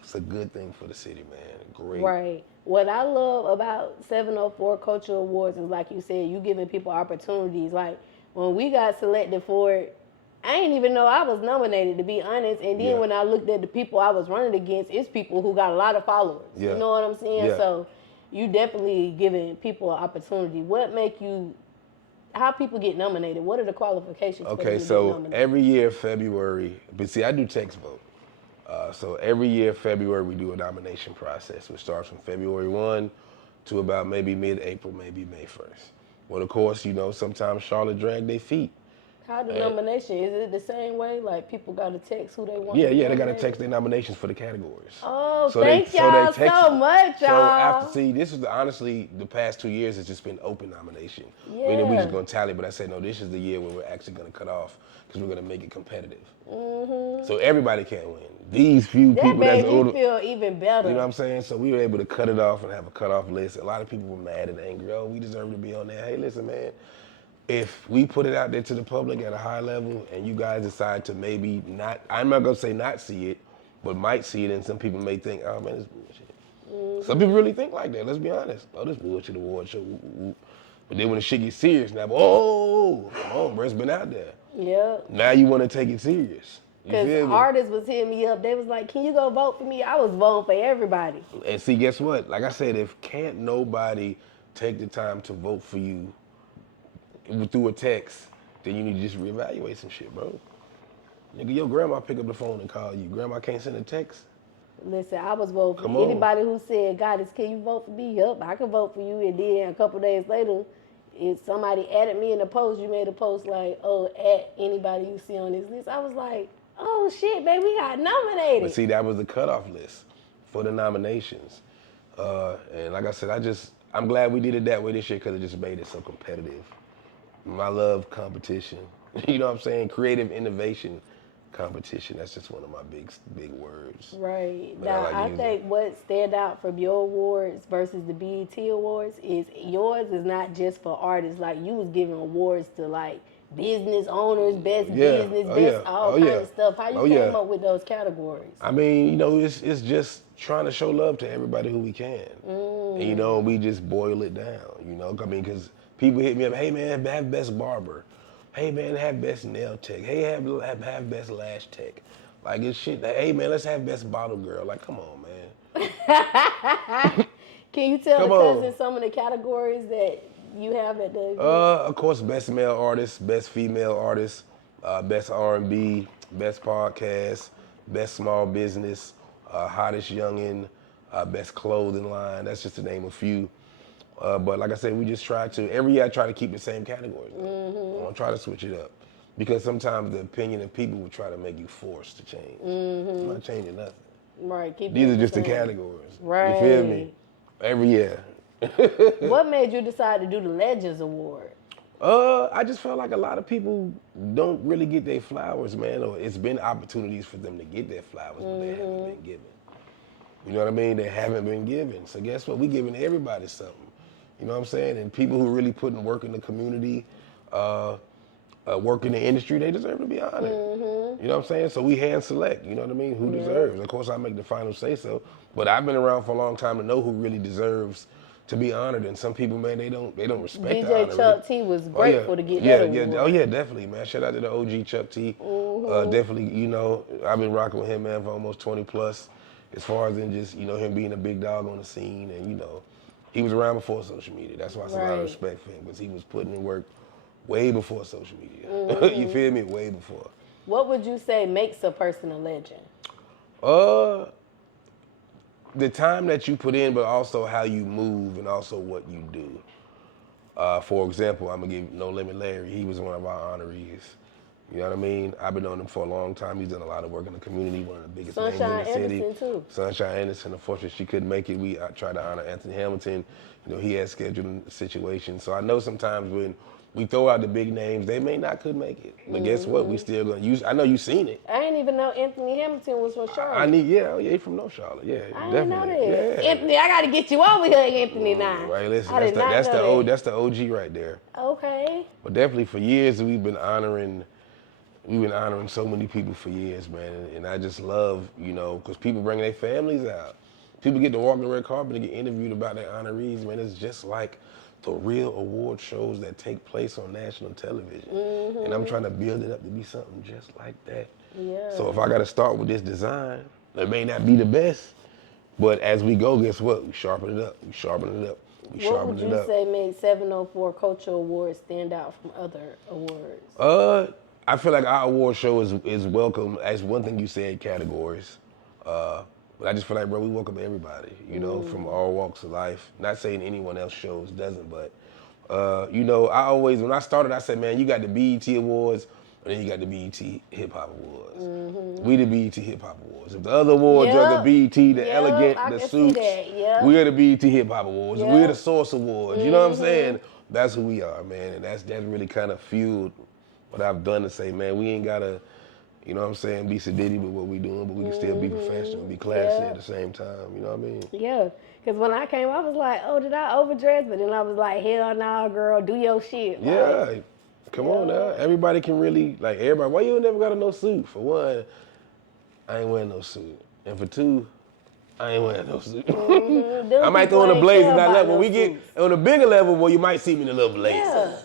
it's a good thing for the city, man. Great. Right. What I love about 704 Culture Awards is, like you said, you giving people opportunities. Like, when we got selected for it, I didn't even know I was nominated, to be honest. And then when I looked at the people I was running against, it's people who got a lot of followers. You know what I'm saying? So you definitely giving people an opportunity. What make you, how people get nominated? What are the qualifications for them to get nominated? Every year, February, but see, I do text vote. So every year, February, we do a nomination process, which starts from February 1 to about maybe mid-April, maybe May 1st. Well, of course, you know, sometimes Charlotte drag their feet. How the nomination, is it the same way? Like, people got to text who they want? Yeah, they got to text their nominations for the categories. Oh, so thank y'all so much, y'all. So after, see, this is honestly, the past 2 years, it's just been open nomination. Meaning we're just going to tally, but I said, no, this is the year where we're actually going to cut off because we're going to make it competitive. So everybody can't win. These few people that's older. That made me feel even better. You know what I'm saying? So we were able to cut it off and have a cutoff list. A lot of people were mad and angry. Oh, we deserve to be on there. Hey, listen, man. If we put it out there to the public at a high level and you guys decide to maybe not, I'm not going to say not see it, but might see it, and some people may think, oh, man, this bullshit. Some people really think like that, let's be honest. Oh, this bullshit award show. But then when the shit gets serious, now, oh, come on, bro, it's been out there. Yeah. Now you want to take it serious. Because artists was hitting me up. They was like, can you go vote for me? I was voting for everybody. And see, guess what? Like I said, if can't nobody take the time to vote for you through a text, then you need to just reevaluate some shit, bro. Nigga, your grandma pick up the phone and call you. Grandma can't send a text. Listen, I was voting for anybody who said, Goddess, can you vote for me? Yup, I can vote for you. And then a couple days later, if somebody added me in the post, you made a post like, oh, add anybody you see on this list. I was like, oh shit, baby, we got nominated. But see, that was the cutoff list for the nominations. And like I said, I'm glad we did it that way this year because it just made it so competitive. I love competition. You know what I'm saying? Creative innovation competition. That's just one of my big words. Right. But now, I think what stand out from your awards versus the BET awards is yours is not just for artists. Like, you was giving awards to, like, business owners, best business, best all kinds of stuff. How you came up with those categories? I mean, you know, it's just trying to show love to everybody who we can. And, you know, we just boil it down, you know? I mean, because people hit me up, hey, man, have best barber. Hey, man, have best nail tech. Hey, have best lash tech. Like, it's shit. Like, hey, man, let's have best bottle girl. Like, come on, man. Can you tell Cuzn some of the categories that you have at the event? Of course, best male artist, best female artist, best R&B, best podcast, best small business, hottest youngin', best clothing line. That's just to name a few. But like I said, we just try to, every year I try to keep the same categories. I don't try to switch it up. Because sometimes the opinion of people will try to make you forced to change. I'm not changing nothing. Right. These are just the categories. Right. You feel me? Every year. What made you decide to do the Legends Award? I just felt like a lot of people don't really get their flowers, man. Or it's been opportunities for them to get their flowers, but they haven't been given. You know what I mean? They haven't been given. So guess what? We giving everybody something. You know what I'm saying? And people who really put in work in the community, work in the industry, they deserve to be honored. You know what I'm saying? So we hand select, you know what I mean? Who deserves? Of course, I make the final say so. But I've been around for a long time to know who really deserves to be honored. And some people, man, they don't respect the honor. DJ Chuck T was grateful to get that award. Oh yeah, definitely, man. Shout out to the OG Chuck T. Definitely, you know, I've been rocking with him, man, for almost 20 plus. As far as in just, you know, him being a big dog on the scene, and you know, he was around before social media. That's why I have a lot of respect for him, because he was putting in work way before social media. You feel me? Way before. What would you say makes a person a legend? The time that you put in, but also how you move, and also what you do. For example, I'm gonna give No Limit Larry. He was one of our honorees. You know what I mean? I've been knowing him for a long time. He's done a lot of work in the community, one of the biggest names in Sunshine the city. Anderson too. Sunshine Anderson, unfortunately she couldn't make it. We tried to honor Anthony Hamilton. You know, he had scheduling situations. So I know sometimes when we throw out the big names, they may not could make it. But guess what? We still gonna use. I know you seen it. I didn't even know Anthony Hamilton was from Charlotte. He from North Charlotte. Yeah, I definitely. didn't know that. Yeah. Anthony, I gotta get you over here, Anthony. Now. Right, listen, I did not that's know that. that's the OG right there. Okay. But definitely for years we've been honoring so many people for years, man. And I just love, you know, because people bring their families out. People get to walk the red carpet and get interviewed about their honorees, man. It's just like the real award shows that take place on national television. And I'm trying to build it up to be something just like that. Yeah. So if I got to start with this design, it may not be the best, but as we go, guess what? We sharpen it up. We sharpen it up. What would you say made 704 Culture Awards stand out from other awards? I feel like our award show is welcome, as one thing you said, categories. But I just feel like, bro, we welcome everybody, you know, from all walks of life. Not saying anyone else shows doesn't, but, you know, when I started, I said, man, you got the BET Awards, and then you got the BET Hip Hop Awards. We the BET Hip Hop Awards. If the other awards are the BET, the Elegant, the Suits, we're the BET Hip Hop Awards. We're the Source Awards. You know what I'm saying? That's who we are, man, and that's really kind of fueled what I've done to say, man, we ain't gotta, you know what I'm saying, be sedity with what we doing, but we can still be professional, be classy at the same time, you know what I mean? Yeah, because when I came, I was like, oh, did I overdress? But then I was like, hell no, girl, do your shit. Yeah, come on now. Everybody can really, like everybody, why you never got a no suit? For one, I ain't wearing no suit. And for two, I ain't wearing no suit. I might throw on a blazer and I when we get on a bigger level, well, you might see me in a little blazer. Yeah.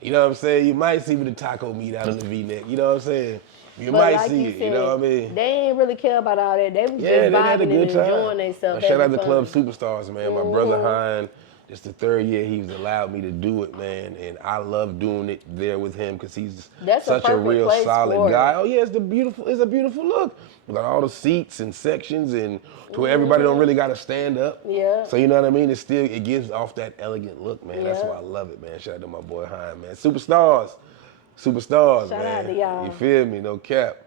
You know what I'm saying? You might see me with the taco meat out of the V-neck. You know what I'm saying? You But might like see you it. said, you know what I mean? They ain't really care about all that. They was just They had a vibing good and time. enjoying themselves. Shout out to Club Superstars, man. My brother Hein, it's the third year he's allowed me to do it, man. And I love doing it there with him because he's such a real solid guy. Oh yeah, it's a beautiful look. We got all the seats and sections and to where everybody don't really gotta stand up. Yeah. So you know what I mean? It gives off that elegant look, man. That's why I love it, man. Shout out to my boy Hein, man. Superstars, Shout man. out to y'all. You feel me? No cap.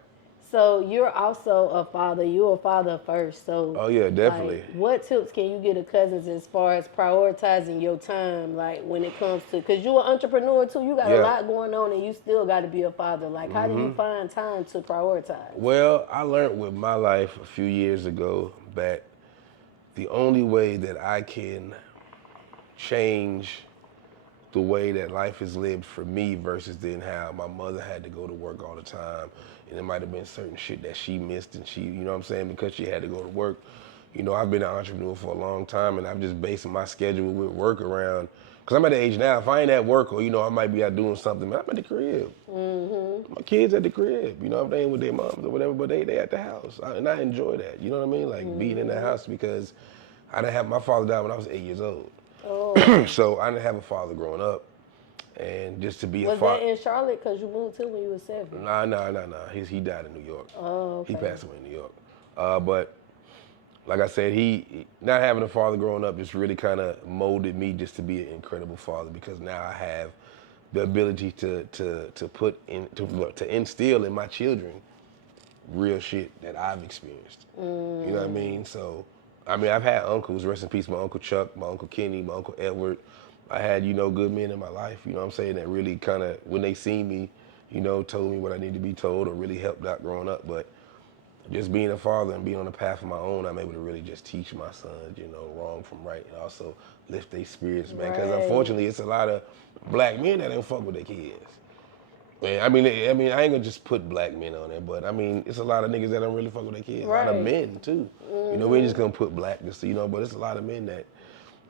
So you're also a father. You're a father first. So oh yeah, definitely. Like, what tips can you give to cousins as far as prioritizing your time, like when it comes to, because you're an entrepreneur too. You got a lot going on, and you still got to be a father. Like, how do you find time to prioritize? Well, I learned with my life a few years ago that the only way that I can change the way that life is lived for me versus then how my mother had to go to work all the time. And it might have been certain shit that she missed and she, you know what I'm saying, because she had to go to work. You know, I've been an entrepreneur for a long time and I'm just basing my schedule with work around, because I'm at the age now, if I ain't at work or, you know, I might be out doing something, but I'm at the crib. My kids at the crib, you know, if they ain't with their moms or whatever, but they at the house. And I enjoy that, you know what I mean? Like being in the house, because I didn't have, my father died when I was 8 years old. Oh. So I didn't have a father growing up. And just to be a father. Was that in Charlotte? Because you moved too when you were 7. Nah. He died in New York. Oh, okay. He passed away in New York. But like I said, he not having a father growing up just really kind of molded me just to be an incredible father, because now I have the ability to put in to instill in my children real shit that I've experienced. You know what I mean? So I mean, I've had uncles, rest in peace, my Uncle Chuck, my Uncle Kenny, my Uncle Edward. I had, you know, good men in my life, you know what I'm saying, that really kind of, when they seen me, you know, told me what I need to be told or really helped out growing up. But just being a father and being on a path of my own, I'm able to really just teach my sons, you know, wrong from right, and also lift their spirits, man. Because unfortunately, it's a lot of black men that don't fuck with their kids. Man, I mean, I ain't gonna just put black men on there, but I mean, it's a lot of niggas that don't really fuck with their kids. A lot of men too. You know, we ain't just gonna put black just, you know, but it's a lot of men that.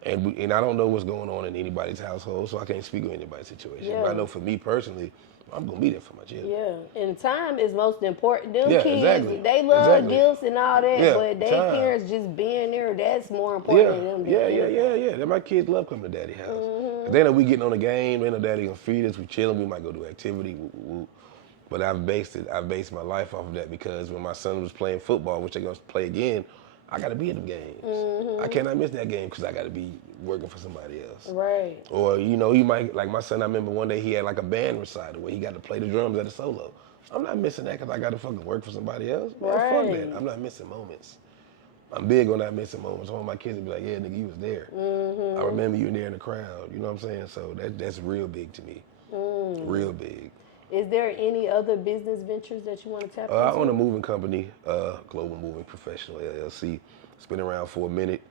And I don't know what's going on in anybody's household, so I can't speak on anybody's situation. But I know for me personally, I'm gonna be there for my children. Yeah, and time is most important. Them kids, exactly. They love gifts and all that, but they parents just being there, that's more important than them. Yeah. My kids love coming to daddy's house. They know we getting on the game, they know daddy gonna feed us, we chilling, we might go do activity, But I've based my life off of that, because when my son was playing football, which they're gonna play again, I got to be at the games. I cannot miss that game because I got to be working for somebody else. Right. Or, you know, you might, like my son, I remember one day he had like a band recital where he got to play the drums at a solo. I'm not missing that because I got to fucking work for somebody else. Man, fuck that. I'm not missing moments. I'm big on not missing moments. All my kids would be like, yeah, nigga, you was there. I remember you in there in the crowd. You know what I'm saying? So that's real big to me. Real big. Is there any other business ventures that you want to tap into? I own a moving company, Global Moving Professional, LLC. It's been around for a minute.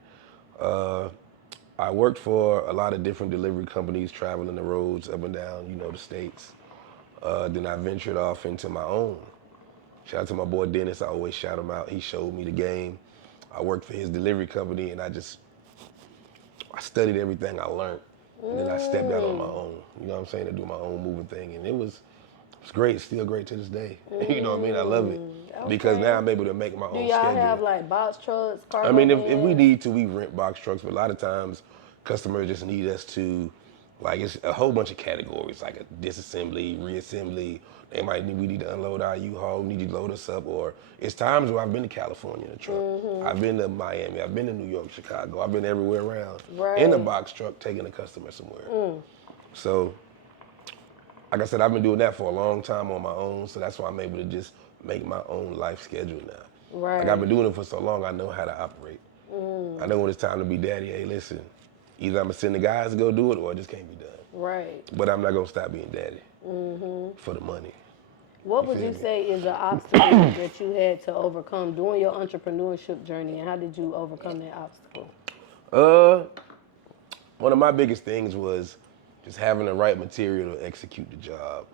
I worked for a lot of different delivery companies, traveling the roads up and down, you know, the states. Then I ventured off into my own. Shout out to my boy Dennis. I always shout him out. He showed me the game. I worked for his delivery company, and I studied everything I learned. And then I stepped out on my own, you know what I'm saying, to do my own moving thing. And it's great, it's still great to this day. You know what I mean? I love it. Okay. Because now I'm able to make my own schedule. Do y'all have like box trucks, cargo I mean, if we need to, we rent box trucks, but a lot of times customers just need us to, like, it's a whole bunch of categories, like a disassembly, reassembly. We need to unload our U-Haul, we need to load us up, or it's times where I've been to California in a truck. I've been to Miami, I've been to New York, Chicago, I've been everywhere around in a box truck taking a customer somewhere. So, like I said, I've been doing that for a long time on my own, so that's why I'm able to just make my own life schedule now. Like I've been doing it for so long, I know how to operate. I know when it's time to be daddy, hey, listen, either I'm gonna send the guys to go do it or it just can't be done. Right. But I'm not gonna stop being daddy for the money. What would you say is an obstacle that you had to overcome during your entrepreneurship journey, and how did you overcome that obstacle? One of my biggest things was just having the right material to execute the job.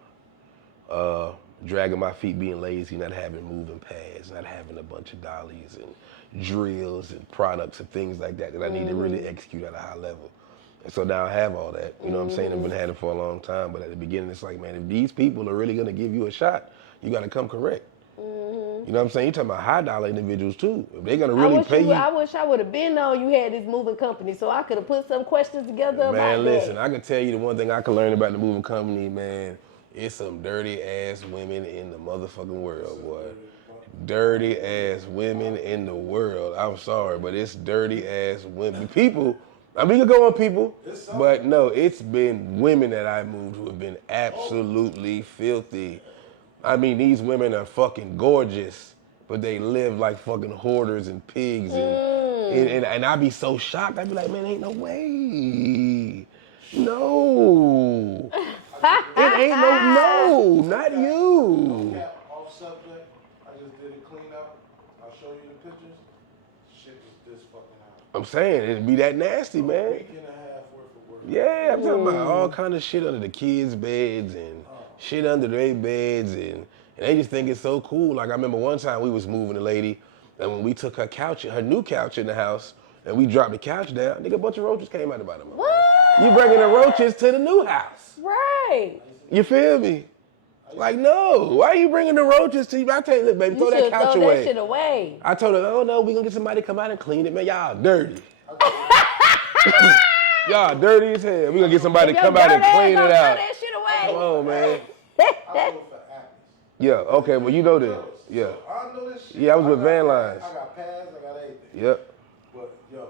Dragging my feet, being lazy, not having moving pads, not having a bunch of dollies and drills and products and things like that I need to really execute at a high level. And so now I have all that, you know what I'm saying? I've been had it for a long time, but at the beginning it's like, man, if these people are really gonna give you a shot, you gotta come correct. You know what I'm saying? You're talking about high dollar individuals too. If they're gonna really pay you. I wish I would have been on you had this moving company so I could have put some questions together about that. Man, listen, I can tell you the one thing I can learn about the moving company, man, it's some dirty ass women in the motherfucking world, boy. Dirty ass women in the world. I'm sorry, but it's dirty ass women. People, I mean, you can go on people, but no, it's been women that I moved who have been absolutely filthy. I mean, these women are fucking gorgeous, but they live like fucking hoarders and pigs. And I'd be so shocked. I'd be like, man, ain't no way. No. It ain't no, not you. Off subject, I just did a clean out. I'll show you the pictures. Shit is this fucking out. I'm saying, it'd be that nasty, man. A week and a half worth of work. Yeah, I'm talking about all kind of shit under the kids' beds and shit under their beds, and they just think it's so cool. Like I remember one time we was moving a lady, and when we took her new couch in the house, and we dropped the couch down, nigga, a bunch of roaches came out the bottom of it. What? You bringing the roaches to the new house. Right. You feel me? Like, no, why are you bringing the roaches to you? I tell you, look, baby, throw that couch away. Throw that shit away. I told her, oh no, we gonna get somebody to come out and clean it, man. Y'all dirty. Y'all dirty as hell. We gonna get somebody to come out and clean it out. Throw that shit away. Come on, man. I go for Atlas. Yeah, okay, well, you know this. Yeah. So I know this shit. Yeah, I was with Van Lines. I got pads, I got everything. Yep. But, yo,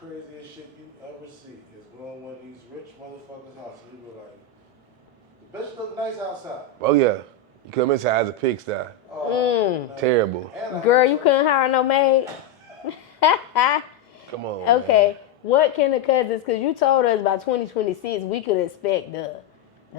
craziest shit you ever see is going to one of these rich motherfuckers' houses. You be like, the bitch look nice outside. Oh, yeah. You come inside as a pigsty. Terrible. Girl, you couldn't hire no maid. Come on. Okay. Man. What can the cousins, because you told us by 2026 we could expect the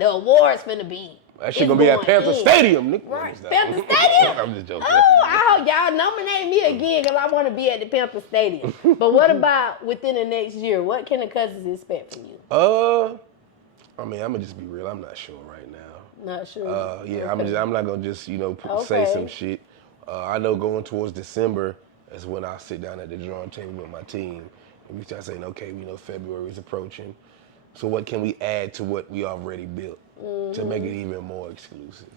awards finna be. That shit gonna be at Panthers Stadium, nigga. Right. Panthers Stadium? I'm just joking. Oh, I hope y'all nominate me again because I want to be at the Panthers Stadium. But what about within the next year? What can the cousins expect from you? I mean, I'm gonna just be real. I'm not sure right now. Not sure. Yeah, okay. I'm not gonna just say some shit. I know going towards December is when I sit down at the drawing table with my team and we start saying, okay, we know February is approaching. So what can we add to what we already built to make it even more exclusive?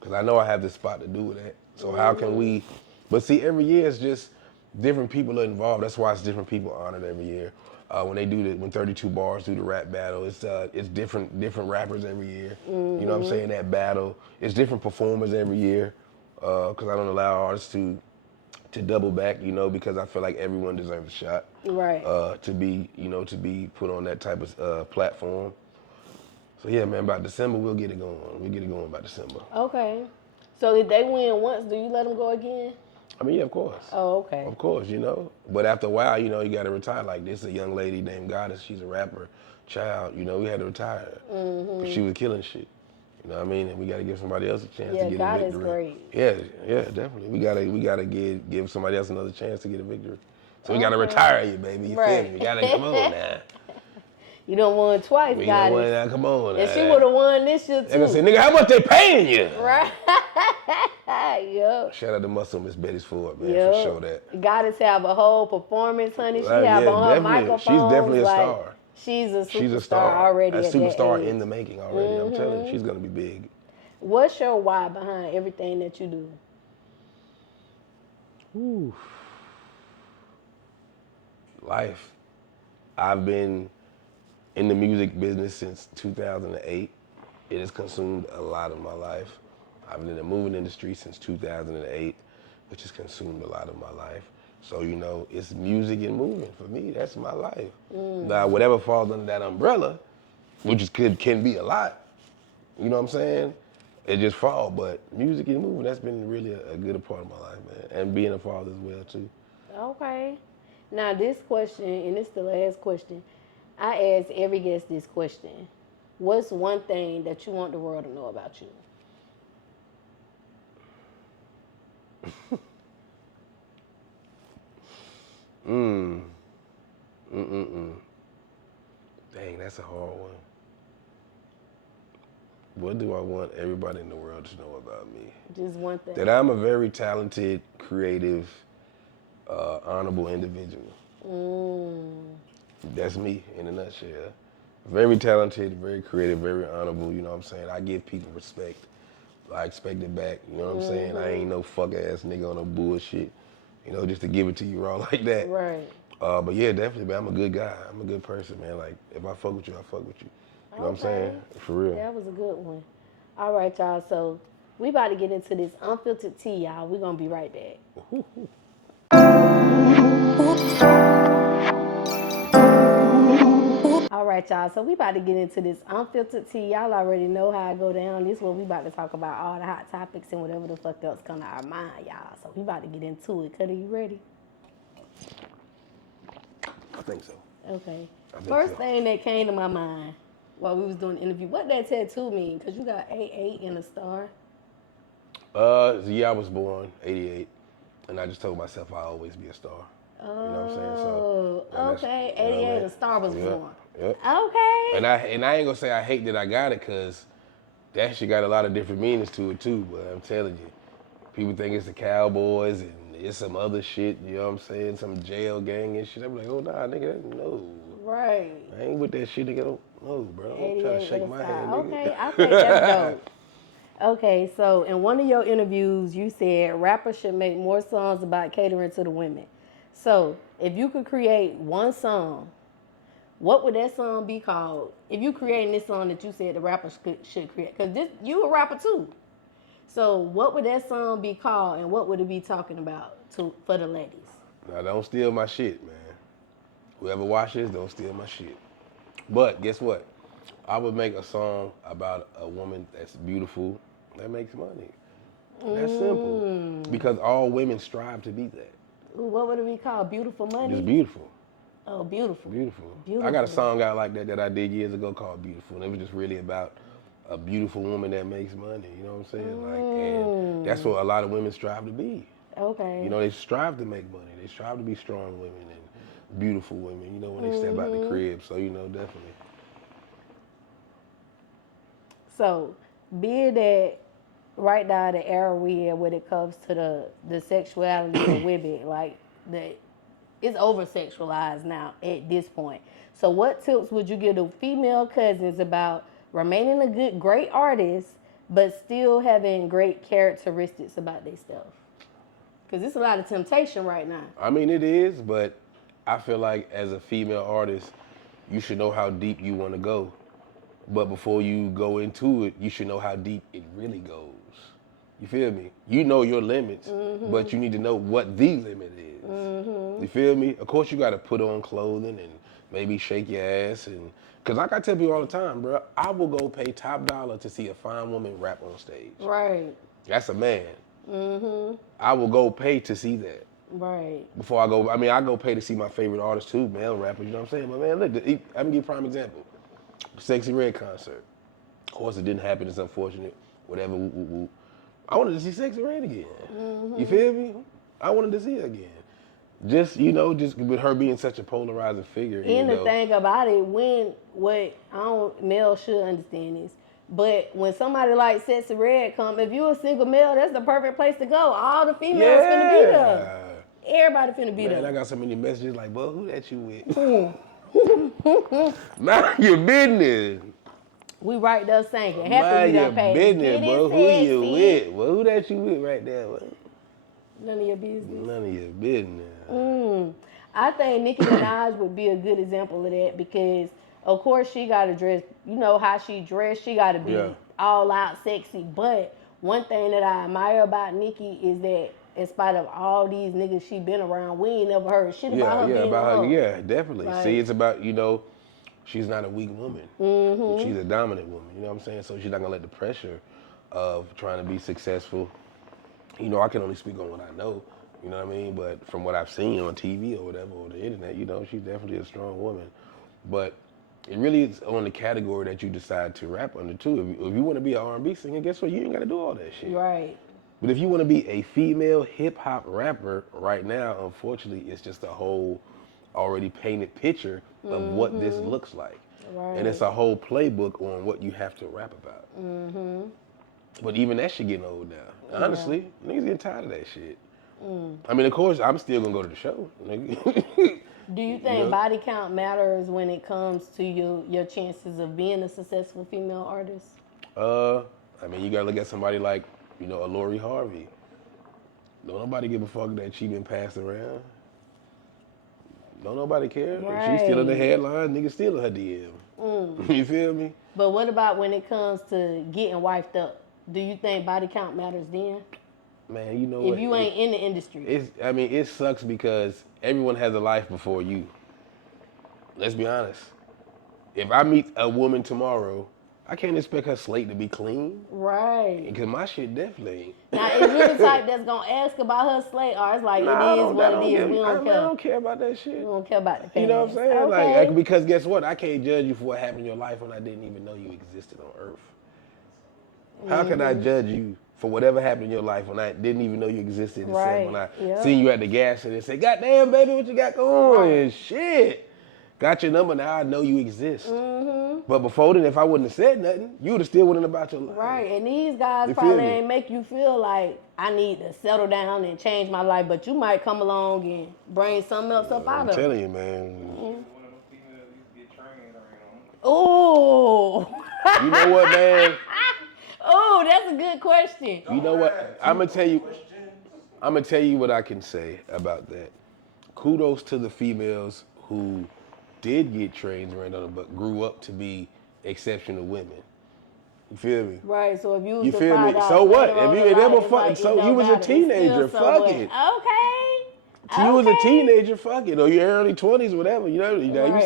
Because I know I have the spot to do that. So how can we? But see, every year it's just different people are involved. That's why it's different people honored every year. When 32 Bars do the rap battle, it's different rappers every year. You know what I'm saying? That battle, it's different performers every year. Because I don't allow artists to to double back, you know, because I feel like everyone deserves a shot. Right. To be, you know, to be put on that type of platform. So yeah, man, by December we'll get it going. We'll get it going by December. Okay. So if they win once, do you let them go again? I mean, yeah, of course. Oh, okay. Of course, you know. But after a while, you know, you got to retire. Like this, a young lady named Goddess. She's a rapper, child. You know, we had to retire her. But she was killing shit. You know what I mean? And we got to give somebody else a chance to get a victory. Great. Yeah, definitely. We gotta give somebody else another chance to get a victory. So we gotta retire you, baby. You feel me? We gotta come on now. You done won twice, We got done won it. now. Come on now. And she would have won this year too. They gonna say, nigga, how much they paying you? Right. Yup. Shout out to Muscle Miss Betty's Ford, man, Yep. for sure that. Goddess have a whole performance, honey. She Right, have yeah, on her definitely. microphone. She's definitely a star. She's a star already. A at superstar that age. in the making already. I'm telling you, she's gonna be big. What's your why behind everything that you do? Ooh. Life. I've been in the music business since 2008. It has consumed a lot of my life. I've been in the moving industry since 2008, which has consumed a lot of my life. So, you know, it's music and moving for me. That's my life. Now, whatever falls under that umbrella, which can be a lot, you know what I'm saying? It just fall, but music and moving, that's been really a good part of my life, man. And being a father as well, too. Okay. Now this question, and it's the last question. I ask every guest this question. What's one thing that you want the world to know about you? Dang, that's a hard one. What do I want everybody in the world to know about me? Just one thing. That I'm a very talented, creative, honorable individual. That's me in a nutshell. Very talented, very creative, very honorable, you know what I'm saying? I give people respect. I expect it back, you know what I'm saying? I ain't no fuck ass nigga on no bullshit, you know, just to give it to you raw like that. Right. But yeah, definitely, man, I'm a good guy. I'm a good person, man. Like, if I fuck with you, I fuck with you. You know what I'm saying? For real. That was a good one. All right, y'all. So we about to get into this unfiltered tea, y'all. We're going to be right back. All right, y'all. So we about to get into this unfiltered tea. Y'all already know how I go down. This is what we about to talk about, all the hot topics and whatever the fuck else come to our mind, y'all. So we about to get into it. Cutty, you ready? I think so. Okay. think First so. thing that came to my mind while we was doing the interview, what that tattoo mean? Because you got 88 and a star. The year I was born, 88, and I just told myself I'll always be a star. You know what I'm saying? So, Okay. 88, a star was born. Yeah. Okay. And I ain't gonna say I hate that I got it, cause that shit got a lot of different meanings to it too. But I'm telling you, people think it's the Cowboys and it's some other shit. You know what I'm saying? Some jail gang and shit. I'm like, oh nah, nigga, no. Right. I ain't with that shit, nigga. No, bro. I'm trying to 88 shake with a my star. hand, nigga. Okay, I think that's dope. Okay, so in one of your interviews, you said rappers should make more songs about catering to the women. So if you could create one song, what would that song be called? If you creating this song that you said the rappers should create, because you a rapper too. So what would that song be called, and what would it be talking about for the ladies? Now, don't steal my shit, man. Whoever watches, don't steal my shit. But guess what? I would make a song about a woman that's beautiful, that makes money. That's simple. Because all women strive to be that. Ooh, what would it be called? Beautiful Money? Just beautiful. Oh, beautiful. Beautiful. I got a song out like that I did years ago called Beautiful. And it was just really about a beautiful woman that makes money. You know what I'm saying? And that's what a lot of women strive to be. Okay. You know, they strive to make money. They strive to be strong women and beautiful women, you know, when they step out the crib. So, you know, definitely. So, being that right now the era we in when it comes to the sexuality of women, like it's over sexualized now at this point. So what tips would you give to female cousins about remaining a great artist, but still having great characteristics about their stuff? Because it's a lot of temptation right now. I mean, it is, but I feel like as a female artist, you should know how deep you want to go. But before you go into it, you should know how deep it really goes. You feel me? You know your limits, but you need to know what the limit is. You feel me? Of course, you got to put on clothing and maybe shake your ass. Because like I tell people all the time, bro, I will go pay top dollar to see a fine woman rap on stage. Right. That's a man. I will go pay to see that. Right. Before I go, I go pay to see my favorite artists too, male rappers, you know what I'm saying? But man, look, I'm going to give you a prime example. Sexy Red concert. Of course, it didn't happen, it's unfortunate, whatever, woo, woo, woo. I wanted to see Sexy Red again. You feel me? I wanted to see her again. Just with her being such a polarizing figure. And the thing about it, male should understand this, but when somebody like Sexy Red come, if you a single male, that's the perfect place to go. All the females finna be there. Everybody finna be there. I got so many messages like, "Bro, who that you with?" Mind your business. We right there singing. Mind your business, bro. Who you with? Well, who that you with right there? Bro? None of your business. None of your business. I think Nicki Minaj would be a good example of that because, of course, she got to dress. You know how she dressed. She got to be all out sexy. But one thing that I admire about Nicki is that in spite of all these niggas she been around, we ain't never heard shit about her being a hoe. Yeah, definitely. Like, see, it's about, she's not a weak woman. She's a dominant woman, you know what I'm saying? So she's not gonna let the pressure of trying to be successful. I can only speak on what I know, you know what I mean? But from what I've seen on TV or whatever, or the internet, she's definitely a strong woman. But it really is on the category that you decide to rap under too. If you want to be an R&B singer, guess what? You ain't gotta do all that shit. Right. But if you want to be a female hip-hop rapper right now, unfortunately, it's just a whole already painted picture of what this looks like. Right. And it's a whole playbook on what you have to rap about. But even that shit getting old now. Honestly, niggas getting tired of that shit. Of course, I'm still going to go to the show. Do you think body count matters when it comes to your chances of being a successful female artist? You got to look at somebody like, a Lori Harvey. Don't nobody give a fuck that she been passed around. Don't nobody care. Right. If she's still in the headline, niggas still in her DM. You feel me? But what about when it comes to getting wifed up? Do you think body count matters then? Man, you know what? If you ain't in the industry. It sucks because everyone has a life before you. Let's be honest. If I meet a woman tomorrow, I can't expect her slate to be clean. Right. Because my shit definitely ain't. Now, is you the type that's going to ask about her slate, or it's like, it is what it is, we don't care? I don't care about that shit. We don't care about the past. You know what I'm saying? Okay. Because guess what? I can't judge you for what happened in your life when I didn't even know you existed on Earth. How can I judge you for whatever happened in your life when I didn't even know you existed? When I seen you at the gas station and said, "God damn, baby, what you got going on?" And shit. Got your number, now I know you exist. But before then, if I wouldn't have said nothing, you would have still went about your life. Right, and these guys probably ain't make you feel like I need to settle down and change my life, but you might come along and bring something else up out of it. I'm telling you, man. Oh. You know what, man? Oh, that's a good question. You know what? I'm gonna tell you what I can say about that. Kudos to the females who did get trains ran on them, but grew up to be exceptional women. You feel me? Right. So if you was you to feel find me? out So what? later on If in you never life, fucking like, so you was a teenager, fuck it. Okay. You was a teenager, fuck it, or your early 20s, whatever. You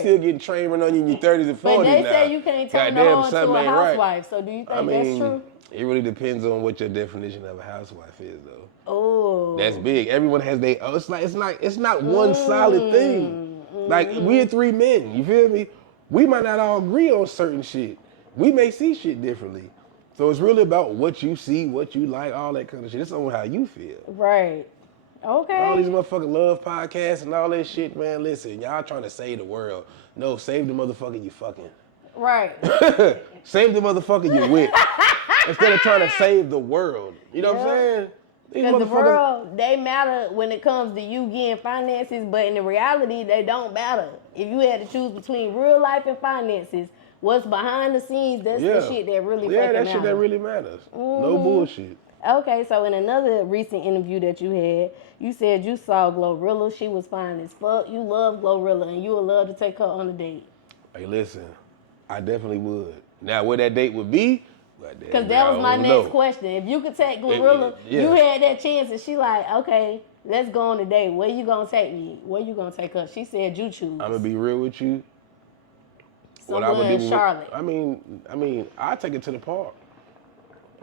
still getting trained on you in your 30s and 40s but they now. say you can't turn the hoe into a housewife. So do you think that's true? It really depends on what your definition of a housewife is, though. Oh. That's big. Everyone has their. It's not one solid thing. Like we're three men. You feel me? We might not all agree on certain shit. We may see shit differently. So it's really about what you see, what you like, all that kind of shit. It's on how you feel. Right. Okay. All these motherfucking love podcasts and all that shit, man. Listen, y'all trying to save the world. No, save the motherfucker you fucking. Right. Save the motherfucker you with. Instead of trying to save the world. You know what I'm saying? Because the world, they matter when it comes to you getting finances, but in the reality, they don't matter. If you had to choose between real life and finances, what's behind the scenes, that's the shit that really fucking matters. Yeah, that shit that really matters. No bullshit. Okay, so in another recent interview that you had, you said you saw Glorilla. She was fine as fuck. You love Glorilla, and you would love to take her on a date. Hey, listen, I definitely would. Now, where that date would be, Because that was my next question. If you could take Glorilla, you had that chance, and she like, okay, let's go on a date. Where you gonna take me? Where you gonna take her? She said you choose. I'm gonna be real with you. Somewhere in Charlotte. I mean, I take it to the park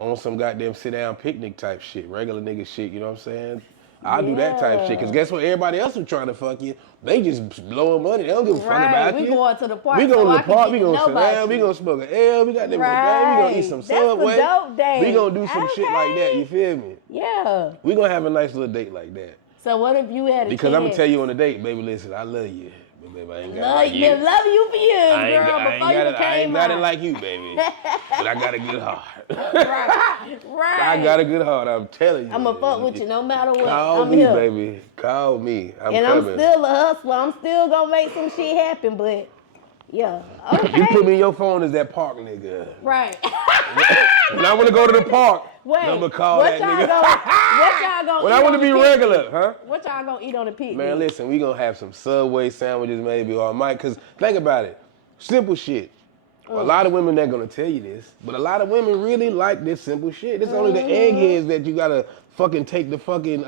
on some goddamn sit down picnic type shit, regular nigga shit. You know what I'm saying? I do that type shit. Cause guess what? Everybody else who's trying to fuck you, they just blowing money. They don't give a fuck about you. We going to the park. We going to the park. We gonna sit down. We gonna smoke an L. We got them. We gonna eat some Subway. Dope day. We gonna do some shit like that. You feel me? Yeah. We gonna have a nice little date like that. So what if you had a Because I'm gonna tell you on the date, baby. Listen, I love you. But baby, I ain't got love you. Love you for years, girl. I ain't got it like you, baby. But I got a good heart. Right. I got a good heart. I'm telling you. I'm gonna fuck with you no matter what. Call I'm me, here. baby. Call me. I'm and coming. I'm still a hustler. I'm still gonna make some shit happen. But yeah, okay. You put me in your phone as that park nigga. Right. When I want to go to the park, wait, I'm gonna call that nigga. What y'all gonna when eat I want on to be the regular, picnic? huh? What y'all gonna eat on the picnic? Man, listen, we gonna have some Subway sandwiches maybe, or I might, cause think about it, simple shit. A lot of women not gonna tell you this, but a lot of women really like this simple shit. It's only the eggheads that you gotta fucking take the fucking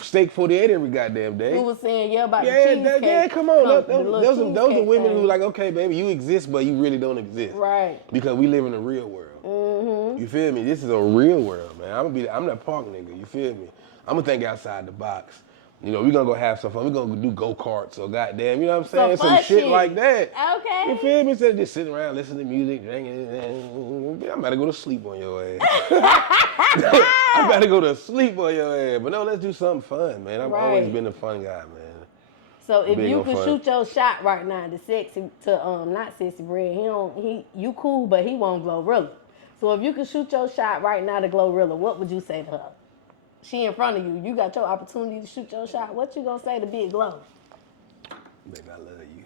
steak 48 every goddamn day. Who was saying about the cheesecake? Yeah, come on. Those are women who like, okay, baby, you exist, but you really don't exist. Right. Because we live in a real world. Mm-hmm. You feel me? This is a real world, man. I'm that park nigga. You feel me? I'm gonna think outside the box. You know, we gonna go have some fun. We gonna do go-karts or goddamn, you know what I'm saying? Some shit like that. Okay. You feel me? Instead of just sitting around listening to music, drinking, I'm about to go to sleep on your ass. I'm about to go to sleep on your ass. But no, let's do something fun, man. I've always been a fun guy, man. So if you could shoot your shot right now, the sexy to not sexy red, you cool, but he won't Glorilla. So if you could shoot your shot right now to Glorilla, what would you say to her? She in front of you. You got your opportunity to shoot your shot. What you gonna say to Big Glow? Baby, I love you.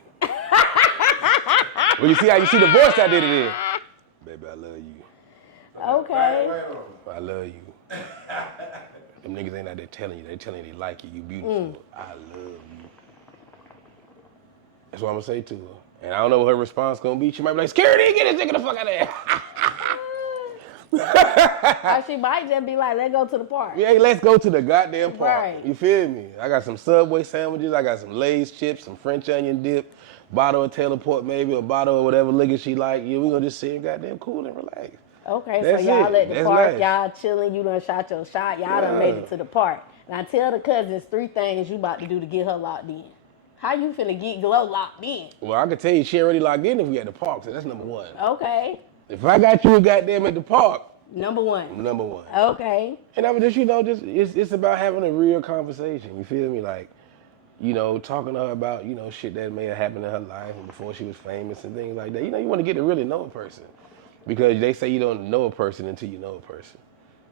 Well, you see how you see the voice I did it in? Baby, I love you. Okay. I love you. Them niggas ain't out there telling you. They telling you they like you. You beautiful. I love you. That's what I'm gonna say to her. And I don't know what her response gonna be. She might be like, "Security, get this nigga the fuck out of there." Or she might just be like, let's go to the park. Yeah, let's go to the goddamn park. Right. You feel me? I got some Subway sandwiches. I got some Lay's chips, some French onion dip, bottle of Teleport maybe, a bottle of whatever liquor she like. Yeah, we gonna just sit and goddamn cool and relax. Okay, That's so y'all it. at the That's park, nice. y'all chilling, you done shot your shot, y'all done made it to the park. Now tell the cousins 3 things you about to do to get her locked in. How you finna get Glow locked in? Well, I can tell you she already locked in if we at the park, so that's number 1. Okay. If I got you goddamn at the park, Number 1. number 1. Okay. And I was just, it's about having a real conversation. You feel me? Like, talking to her about, shit that may have happened in her life and before she was famous and things like that. You want to get to really know a person. Because they say you don't know a person until you know a person.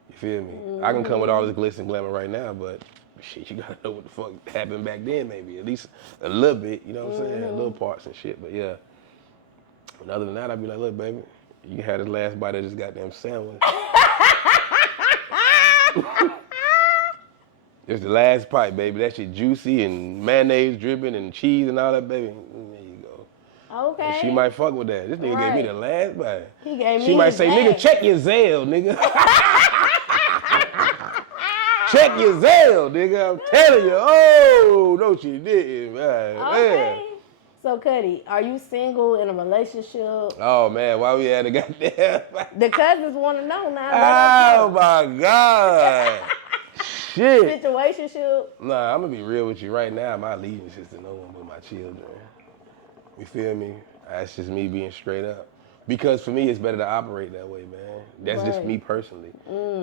You feel me? Mm-hmm. I can come with all this glitz and glamour right now, but shit, you gotta know what the fuck happened back then maybe. At least a little bit, you know what I'm saying? Little parts and shit, but yeah. And other than that, I'd be like, look, baby, you had this last bite of this goddamn sandwich. It's the last bite, baby. That shit juicy and mayonnaise dripping and cheese and all that, baby. There you go. Okay. And she might fuck with that. This nigga gave me the last bite. He gave me She might say, nigga, check your Zelle, nigga. Check your Zelle, nigga. I'm telling you. Oh, no, she didn't, man. Okay. So, Cutty, are you single in a relationship? Oh, man, why we had a goddamn... The cousins want to know now. Oh, my God. Shit. Situationship? Nah, I'm going to be real with you right now. My allegiance is to no one but my children. You feel me? That's just me being straight up. Because for me, it's better to operate that way, man. That's just me personally.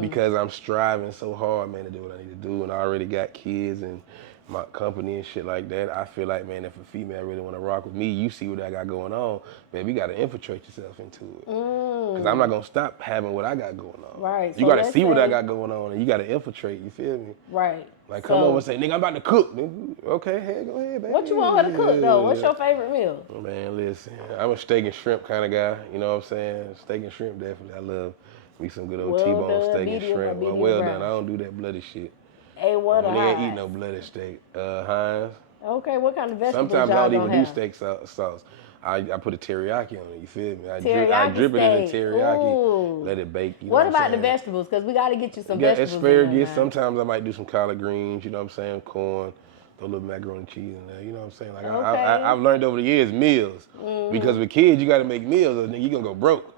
Because I'm striving so hard, man, to do what I need to do. And I already got kids and my company and shit like that. I feel like, man, if a female really want to rock with me, you see what I got going on, man, you got to infiltrate yourself into it. Because I'm not going to stop having what I got going on. Right. You got to see what I got going on, and you got to infiltrate, you feel me? Right. Like, come over and say, nigga, I'm about to cook. Nigga. Okay, hey, go ahead, baby. What you want her to cook, though? What's your favorite meal? Man, listen, I'm a steak and shrimp kind of guy. You know what I'm saying? Steak and shrimp, definitely. I love me some good old T-bone steak and shrimp. Well done. I don't do that bloody shit. What a ain't eat no bloody steak. Heinz. Okay, what kind of vegetables Sometimes I y'all don't even have? do steak sauce. I put a teriyaki on it. You feel me? I Teriyaki drip it in the steak. teriyaki. Ooh. Let it bake. You know What what about I'm the saying? vegetables? Because we got to get you some Yeah, vegetables. asparagus. In there now. Sometimes I might do some collard greens. You know what I'm saying? Corn. Throw a little macaroni and cheese in there. You know what I'm saying? Like Okay. I've learned over the years meals. Because with kids, you got to make meals, or you gonna go broke.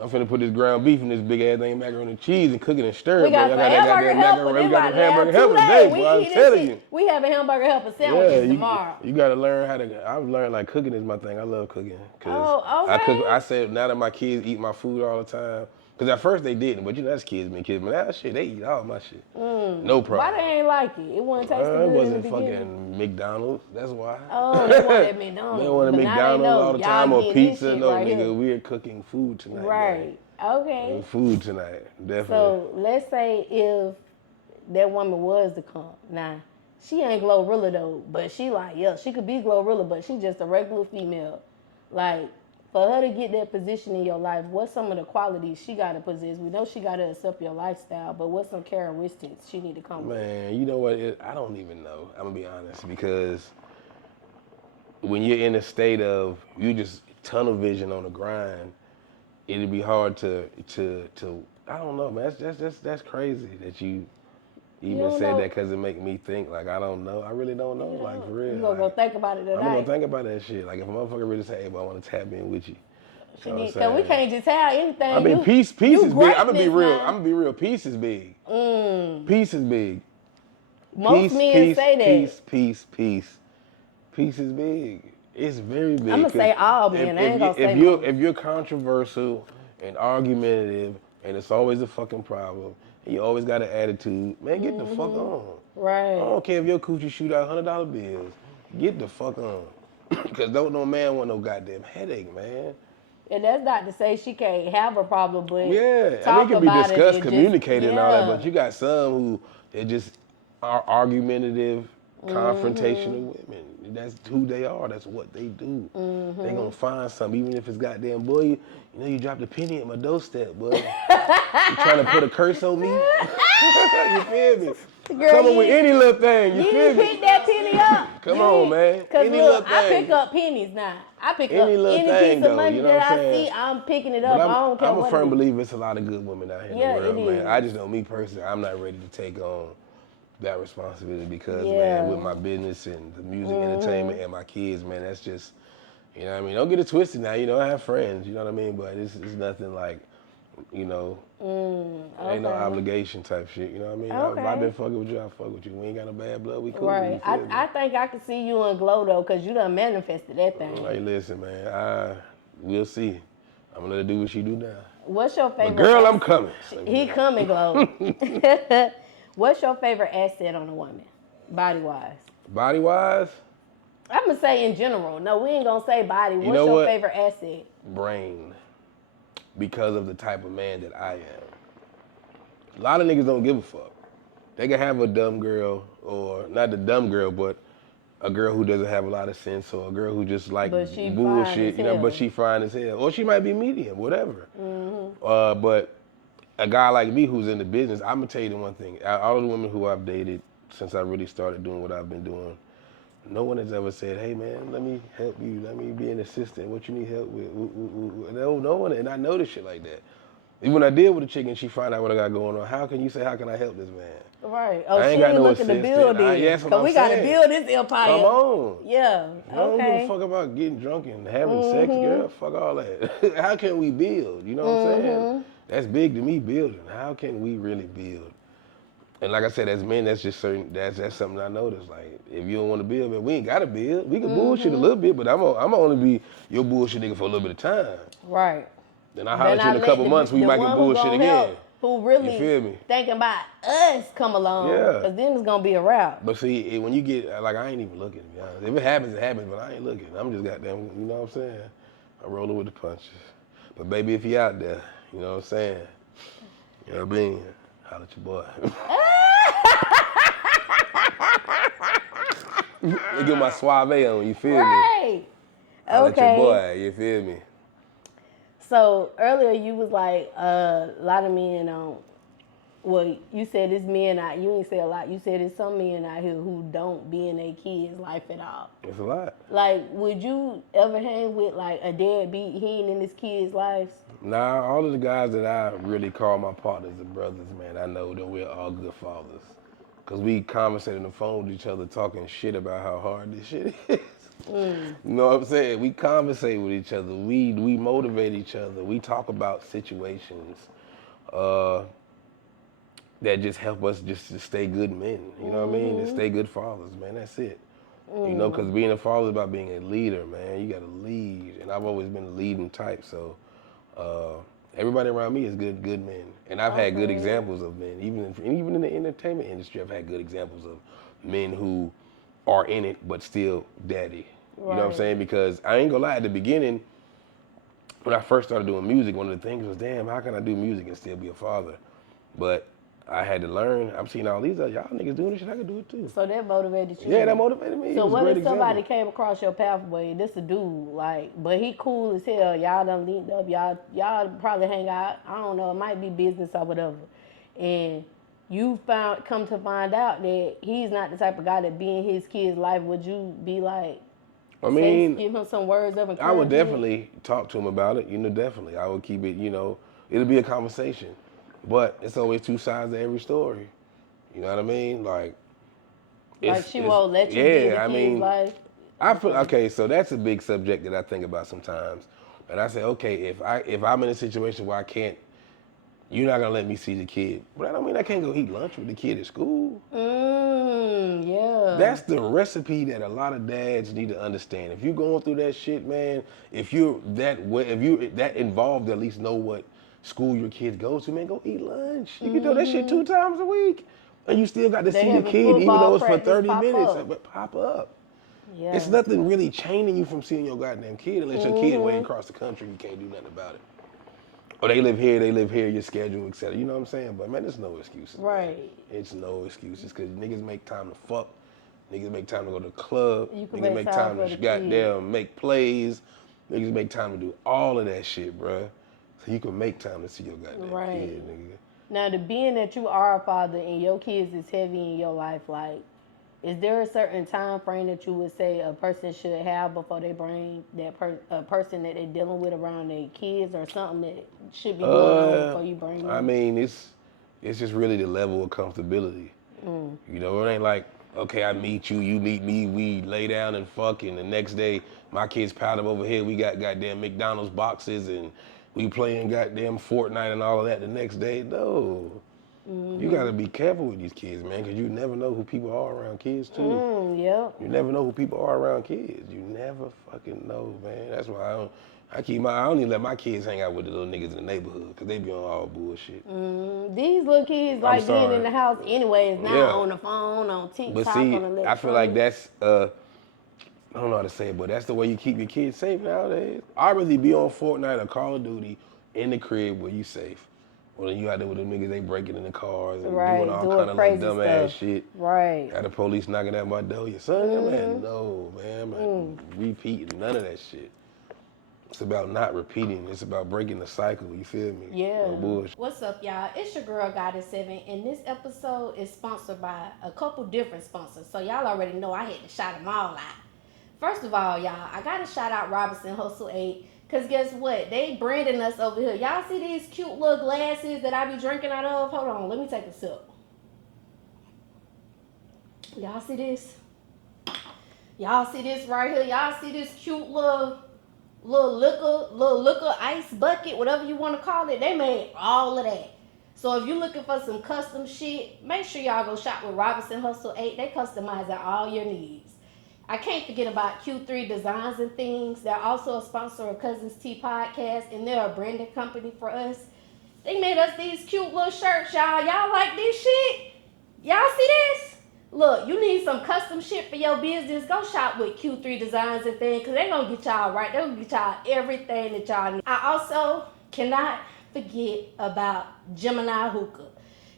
I'm finna put this ground beef in this big ass thing, macaroni and cheese, and cook it and stir it. We got some hamburger helper. We got them hamburger helper today, boy. I'm telling you. We having hamburger helper sandwiches tomorrow. You gotta learn how to. I've learned like cooking is my thing. I love cooking. Oh, okay. I said now that my kids eat my food all the time. Because at first they didn't, but you know that's kids being kids. But now shit, they eat all my shit. No problem. Why they ain't like it? It wasn't tasting good It wasn't in the beginning. fucking McDonald's. That's why. Oh, they wanted McDonald's. They wanted But now McDonald's know all the y'all time or getting this pizza. shit No, right nigga, here. we're cooking food tonight. Right. Okay. Man. Food tonight, definitely. So let's say if that woman was to come. Now, she ain't Glorilla though, but she like, yeah, she could be Glorilla, but she just a regular female. Like, for her to get that position in your life, what's some of the qualities she got to possess? We know she got to accept your lifestyle, but what's some characteristics she need to come with? Man, you know what? I don't even know. I'm going to be honest, because when you're in a state of, you just tunnel vision on the grind, it'd be hard to I don't know, man. That's crazy that you even said that, because it make me think. Like, I don't know. I really don't know. Like, for real. You gonna go think about it tonight? I'm gonna think about that shit. Like, if a motherfucker really say, hey, but I want to tap in with you. Because we can't just have anything. I mean, peace is big. I'm gonna be real. Man. I'm gonna be real. Peace is big. Peace is big. Most men say that. Peace is big. It's very big. I'm gonna say all men. I ain't gonna say most. If you're controversial and argumentative, and it's always a fucking problem, and you always got an attitude, man, get the fuck on. Right. I don't care if your coochie shoot out $100 bills. Get the fuck on. Because don't no man want no goddamn headache, man. And that's not to say she can't have a problem, but Yeah, talk it can be about discussed, it communicated, and all that. But you got some who they just are argumentative, confrontational women. That's who they are. That's what they do. They gonna find something, even if it's goddamn boy. You know, you dropped a penny at my doorstep, boy. You trying to put a curse on me? You feel me? Girl, Come on with any little thing. You You feel didn't me? pick that penny up. Come on, man. Because Any look, little thing. I pick up pennies now. I pick Any up little any thing, piece though, of money you know that what I'm I saying? see, I'm picking it up. But I don't care I'm a what firm it is. believer it's a lot of good women out here in the world, it man. is. I just know me personally, I'm not ready to take on that responsibility because, Yeah. man, with my business and the music, entertainment, and my kids, man, that's just, you know what I mean? Don't get it twisted now. You know, I have friends, you know what I mean? But it's nothing like, you know, ain't no obligation type shit, you know what I mean? If I've been fucking with you, I fuck with you. We ain't got no bad blood, we cool. Right. I think I can see you in glow, though, because you done manifested that thing. Hey, listen, man, we'll see. I'm gonna let her do what she do now. What's your favorite? But girl, I'm coming. He coming, glow. What's your favorite asset on a woman, body-wise? Body-wise? I'm going to say in general. No, we ain't going to say body. What's know your what? favorite asset? Brain. Because of the type of man that I am. A lot of niggas don't give a fuck. They can have a dumb girl, or not the dumb girl, but a girl who doesn't have a lot of sense, or a girl who just like But she fine bullshit, as you know, hell. but she fine as hell. Or she might be medium, whatever. But a guy like me who's in the business, I'm gonna tell you the one thing. All of the women who I've dated since I really started doing what I've been doing, no one has ever said, hey man, let me help you, let me be an assistant, what you need help with. No one, and I know this shit like that. Even when I deal with a chick and she find out what I got going on, how can you say, how can I help this man? Right. Oh, I ain't she got ain't no looking to assistant. build Yes, it. what Because I'm we got to saying. build this empire. Come on. Yeah. I don't give Okay. a fuck about getting drunk and having sex, girl. Fuck all that. How can we build? You know what I'm saying? That's big to me, building. How can we really build? And like I said, as men, that's just certain. That's something I noticed. Like, if you don't want to build, man, we ain't gotta build. We can bullshit a little bit, but I'm gonna only be your bullshit nigga for a little bit of time. Right. Then I holler at you in a couple months, we might get bullshit again. Who really You feel me? thinking about us come along. Yeah. Because then it's going to be a wrap. But see, when you get, like, I ain't even looking, to be honest. If it happens, it happens, but I ain't looking. I'm just goddamn, you know what I'm saying? I'm rolling with the punches. But baby, if you out there, you know what I'm saying? You know what I mean? Holler at your boy. They get my suave on, you feel me? Right. Holler Okay. at your boy, you feel me? So earlier you was like, a lot of men don't well, you said it's men out. You ain't say a lot. You said it's some men out here who don't be in their kids' life at all. It's a lot. Like, would you ever hang with like a deadbeat? He ain't in his kids' lives. Nah, all of the guys that I really call my partners and brothers, man, I know that we're all good fathers. Because we conversate on the phone with each other talking shit about how hard this shit is. You know what I'm saying? We conversate with each other. We motivate each other. We talk about situations that just help us just to stay good men. You know what I mean? To stay good fathers, man. That's it. You know, because being a father is about being a leader, man. You got to lead. And I've always been a leading type. So everybody around me is good men. And I've had good examples of men. Even in the entertainment industry, I've had good examples of men who are in it but still daddy. You know what I'm saying? Because I ain't gonna lie, at the beginning, when I first started doing music, one of the things was, damn, how can I do music and still be a father? But I had to learn. I'm seeing all these other y'all niggas doing this shit, I can do it too. So that motivated you? Yeah, that motivated me. So what if somebody came across your pathway, this a dude, like, but he cool as hell, y'all done linked up, y'all probably hang out, I don't know, it might be business or whatever, and you come to find out that he's not the type of guy that be in his kid's life, would you be like, I mean, give him some words of encouragement? I would definitely talk to him about it, definitely. I would keep it, it'll be a conversation. But it's always two sides to every story. You know what I mean? Like she won't let you be in the kid's life? I feel, okay, so that's a big subject that I think about sometimes. And I say, okay, if I'm in a situation where I can't, you're not gonna let me see the kid. But I don't mean I can't go eat lunch with the kid at school. Yeah. That's the recipe that a lot of dads need to understand. If you're going through that shit, man, if you're that involved, at least know what school your kids go to, man, go eat lunch. You can do that shit 2 times a week. And you still got to see your kid, even though it's for 30 minutes. But pop up. Yeah. It's nothing really chaining you from seeing your goddamn kid unless your kid way across the country, you can't do nothing about it. Or they live here, your schedule, etc. You know what I'm saying? But man, there's no excuses. Right. Man. It's no excuses because niggas make time to fuck. Niggas make time to go to the club. Niggas make time to goddamn make plays. Niggas make time to do all of that shit, bruh. So you can make time to see your goddamn kid, nigga. Now, the being that you are a father and your kids is heavy in your life, like, is there a certain time frame that you would say a person should have before they bring that a person that they're dealing with around their kids, or something that should be going on before you bring them? I mean, it's just really the level of comfortability. You know, it ain't like, okay, I meet you, you meet me, we lay down and fuck, and the next day my kids piled up over here, we got goddamn McDonald's boxes and we playing goddamn Fortnite and all of that the next day. No. You gotta be careful with these kids, man, because you never know who people are around kids too. You never know who people are around kids. You never fucking know, man. That's why I don't even let my kids hang out with the little niggas in the neighborhood, because they be on all bullshit. These little kids like being in the house anyways, now on the phone, on TikTok, but see, on the I feel like that's, I don't know how to say it, but that's the way you keep your kids safe nowadays. I'd rather be on Fortnite or Call of Duty in the crib where you safe. Well, you out there with them niggas, they breaking in the cars and doing all kind of like dumb ass shit. Right. Got the police knocking at my door. Your son, man, no, man, I'm not repeating none of that shit. It's about not repeating. It's about breaking the cycle. You feel me? Yeah. No bullshit. What's up, y'all? It's your girl, Goddess7, and this episode is sponsored by a couple different sponsors. So y'all already know I had to shout them all out. First of all, y'all, I gotta shout out Robinson Hustle 8. Because guess what? They branding us over here. Y'all see these cute little glasses that I be drinking out of? Hold on, let me take a sip. Y'all see this? Y'all see this right here? Y'all see this cute little liquor ice bucket, whatever you want to call it? They made all of that. So if you're looking for some custom shit, make sure y'all go shop with Robinson Hustle 8. They customize all your needs. I can't forget about Q3 Designs and Things. They're also a sponsor of Cuzn podcast, and they're a branding company for us. They made us these cute little shirts, y'all. Y'all like this shit? Y'all see this? Look, you need some custom shit for your business. Go shop with Q3 Designs and Things, because they're going to get y'all right. They're going to get y'all everything that y'all need. I also cannot forget about Geminiih hookah,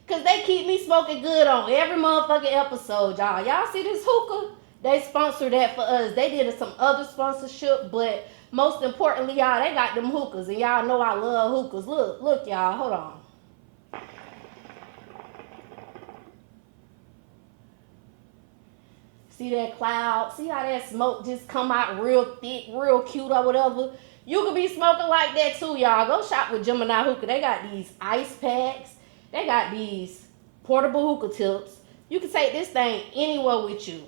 because they keep me smoking good on every motherfucking episode, y'all. Y'all see this hookah? They sponsored that for us. They did some other sponsorship, but most importantly, y'all, they got them hookahs, and y'all know I love hookahs. Look, y'all, hold on. see that cloud, see how that smoke just come out real thick, real cute or whatever. You could be smoking like that too, y'all. Go shop with Gemini Hookah. They got these ice packs. They got these portable hookah tips. You can take this thing anywhere with you.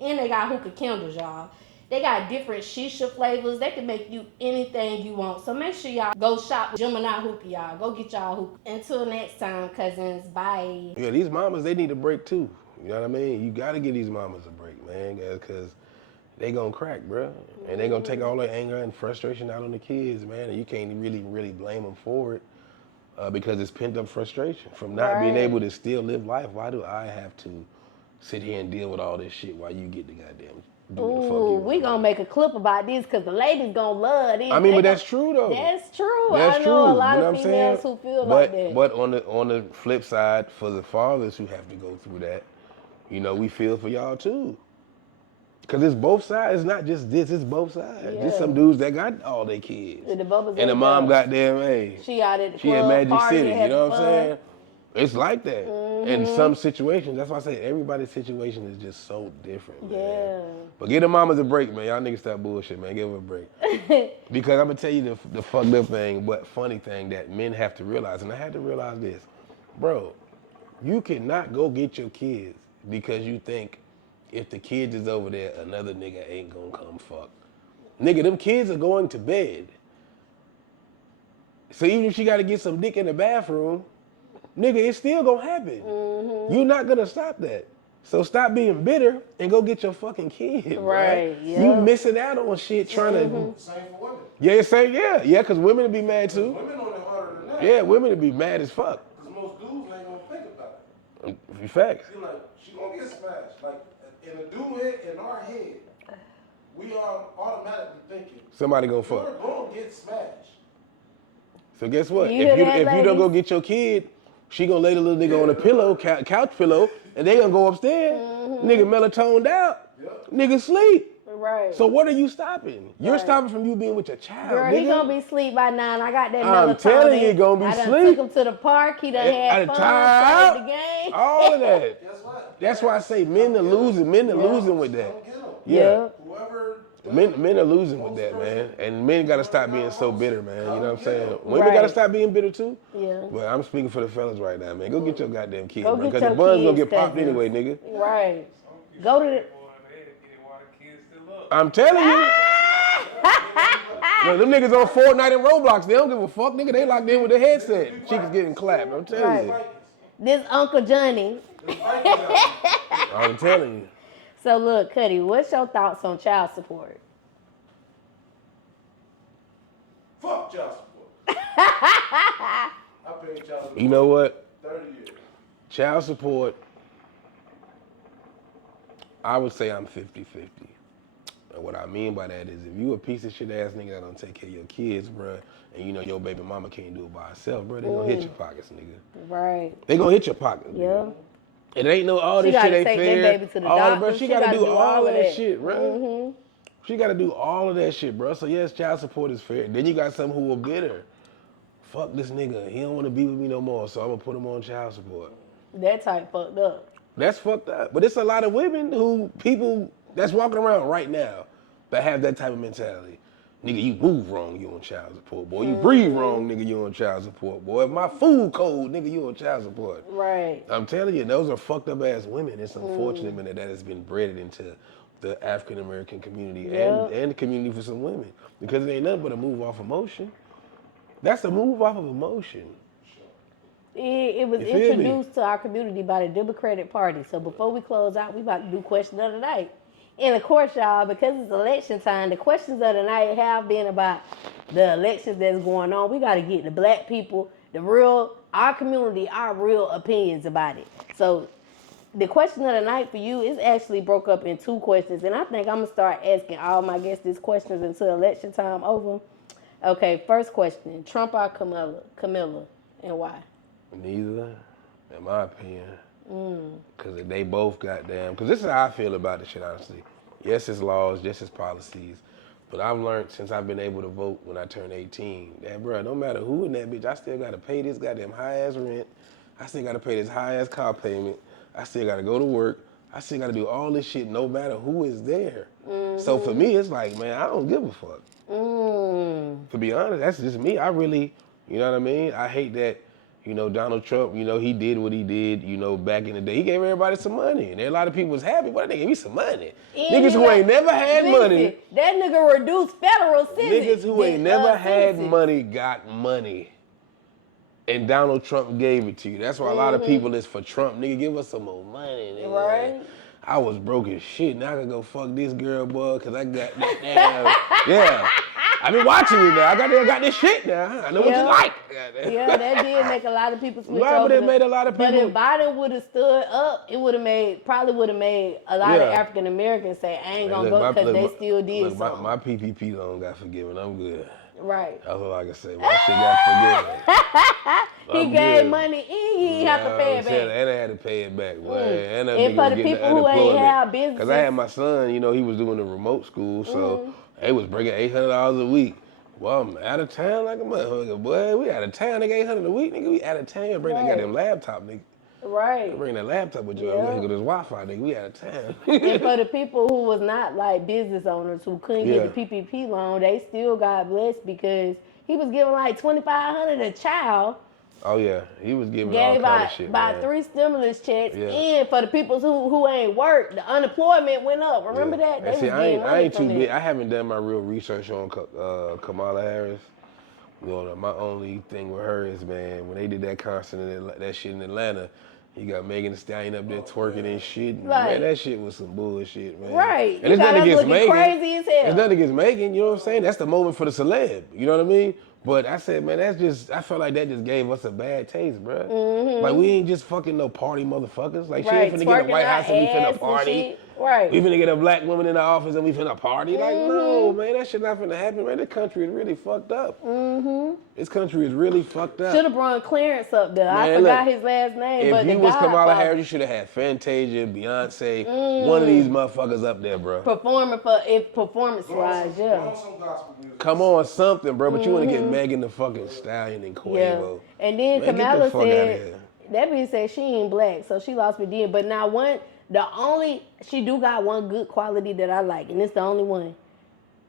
And they got hookah candles, y'all. They got different shisha flavors. They can make you anything you want. So make sure y'all go shop with Gemini Hookah, y'all. Go get y'all hookah. Until next time, cousins. Bye. Yeah, these mamas, they need a break too. You know what I mean? You gotta give these mamas a break, man, because they gonna crack, bro. And they gonna take all their anger and frustration out on the kids, man. And you can't really blame them for it because it's pent up frustration from not being able to still live life. Why do I have to sit here and deal with all this shit while you get the goddamn do what the fuck you want? We gonna make a clip about this because the ladies gonna love this. I mean, but that's true though. That's true. That's I know true. a lot You know of what I'm females saying? who feel like that. But on the flip side, for the fathers who have to go through that, you know, we feel for y'all too. Cause it's both sides. It's not just this. It's both sides. Yeah. There's some dudes that got all their kids, And the mom goddamn, hey, she out at the she club, at Magic party, City. You know what I'm fun. saying? It's like that. In some situations, that's why I say everybody's situation is just so different, man. Yeah. But give the mamas a break, man. Y'all niggas stop bullshit, man. Give them a break. Because I'm gonna tell you the fucked up thing, but funny thing that men have to realize, and I had to realize this, bro. You cannot go get your kids because you think if the kids is over there, another nigga ain't gonna come fuck. Nigga, them kids are going to bed. So even if she gotta get some dick in the bathroom, nigga, it's still gonna happen. You're not gonna stop that. So stop being bitter and go get your fucking kid. Right? Yeah. You missing out on shit trying to. Same for women. Yeah, same. Yeah, because women would be mad too. Women on it harder than that. Yeah, women would be mad as fuck. Because most dudes ain't gonna think about it. Facts. She like, she gonna get smashed. Like, in the dude head, in our head, we are automatically thinking, Somebody gonna fuck. you're gonna get smashed. So guess what? You If hear that, you don't go ladies? get your kid, she gonna lay the little nigga on a pillow, couch pillow, and they gonna go upstairs. Nigga melatoned out. Yep. Nigga sleep. Right. So what are you stopping? You're Right. stopping from you being with your child, Girl, nigga. he gonna be asleep by 9. I got that I'm melatonin. telling you, he gonna be I done asleep. took him to the park. He done I had done fun, tired played the game. All of that. Guess what? That's why I say men are losing. Men are losing with that. Come get 'em. Yeah. Whoever. Men are losing with that, man. And men gotta stop being so bitter, man. You know what I'm saying? Women Right. gotta stop being bitter too. Yeah. Well, I'm speaking for the fellas right now, man. Go get your goddamn kid, Go bro. get Because your the bun's gonna kids, get popped cousin. anyway, nigga. Right. Go to the. I'm telling you. Well, them niggas on Fortnite and Roblox, they don't give a fuck, nigga. They locked in with the headset. Chicks getting clapped. I'm telling you. This Uncle Johnny. I'm telling you. So look, Cutty, what's your thoughts on child support? Fuck child support. I paid child support You know what? 30 years. Child support, I would say I'm 50-50. And what I mean by that is if you a piece of shit ass nigga that don't take care of your kids, bruh, and you know your baby mama can't do it by herself, bruh, they gonna hit your pockets, nigga. Right. They gonna hit your pockets, Yeah. nigga. It ain't no all She this shit gotta ain't take fair. that baby to the all doctor. Bruh, she gotta do all of that shit, bruh. Mm-hmm. She gotta do all of that shit, bruh. So yes, child support is fair. Then you got some who will get her. Fuck this nigga. He don't wanna be with me no more, so I'm gonna put him on child support. That type fucked up. That's fucked up. But it's a lot of women people that's walking around right now that have that type of mentality. Nigga, you move wrong, you on child support. Boy, you breathe wrong, nigga, you on child support. Boy, if my food cold, nigga, you on child support. Right. I'm telling you, those are fucked up ass women. It's unfortunate, man, that has been bred into the African American community and the community for some women. Because it ain't nothing but a move off emotion. That's a move off of emotion. It was You feel me? introduced to our community by the Democratic Party. So before we close out, we about to do question of the night. And of course, y'all, because it's election time, the questions of the night have been about the elections that's going on. We got to get the black people, our community, our real opinions about it. So the question of the night for you is actually broke up in 2 questions. And I think I'm going to start asking all my guests these questions until election time over. Okay, first question, Trump or Camilla, and why? Neither, in my opinion. Because they both goddamn, because this is how I feel about this shit, honestly. Yes, it's laws, yes, it's policies. But I've learned since I've been able to vote when I turned 18, that, bro, no matter who in that bitch, I still got to pay this goddamn high-ass rent. I still got to pay this high-ass car payment. I still got to go to work. I still got to do all this shit no matter who is there. So for me, it's like, man, I don't give a fuck. To be honest, that's just me. I really, you know what I mean? I hate that, you know, Donald Trump, you know, he did what he did, you know, back in the day. He gave everybody some money. And a lot of people was happy. Why they gave me some money? Niggas who ain't never had money. That nigga reduced federal sentences. Niggas who ain't never had money got money. And Donald Trump gave it to you. That's why a lot of people is for Trump. Nigga, give us some more money, nigga. Right. I was broke as shit. Now I can go fuck this girl, boy, because I got that damn. Yeah. I been watching you now. I got this shit now. I know what you like. Yeah, that did make a lot of people switch right, over. But it made a lot of people. But if Biden would have stood up, it would have probably made a lot of African Americans say, I ain't gonna go because they still did something. My PPP loan got forgiven. I'm good. Right. That's all I can say. My shit got forgiven. He gave money and he ain't have to pay it back. And I had to pay it back. And for the people who ain't have business. Because I had my son, you know, he was doing the remote school, so they was bringing $800 a week. Well, I'm out of town like a motherfucker. Boy, we out of town, nigga, $800 a week, nigga. We out of town. Bring that goddamn laptop, nigga. Right. Bring that laptop with you. I'm this Wi-Fi, nigga. We out of town. And for the people who was not like business owners who couldn't get the PPP loan, they still got blessed because he was giving like $2,500 a child. Oh yeah, he was giving all kind of shit. About 3 stimulus checks, and for the people who ain't worked, the unemployment went up. Remember that? And see, I ain't too big. I haven't done my real research on Kamala Harris. You know, my only thing with her is, man, when they did that concert, that shit in Atlanta, you got Megan Thee Stallion up there twerking and shit. And, man, that shit was some bullshit, man. Right. And it's nothing against Megan. Crazy as hell. It's nothing against Megan. You know what I'm saying? That's the moment for the celeb. You know what I mean? But I said, man, I felt like that just gave us a bad taste, bro. Like, we ain't just fucking no party motherfuckers. Like, she ain't finna get a White House and we finna party. Right. We finna get a black woman in the office and we finna party. Like, no, man, that shit not finna happen, man. This country is really fucked up. This country is really fucked up. Should have brought Clarence up there. Man, I forgot his last name, but if you was Kamala Harris, you should have had Fantasia, Beyonce, one of these motherfuckers up there, bro. Performance-wise, yeah. Come on, something, bro. But you want to get Megan the fucking Stallion and Quavo. Yeah. And then Kamala said, that being said, she ain't black, so she lost me then. But now she do got one good quality that I like, and it's the only one.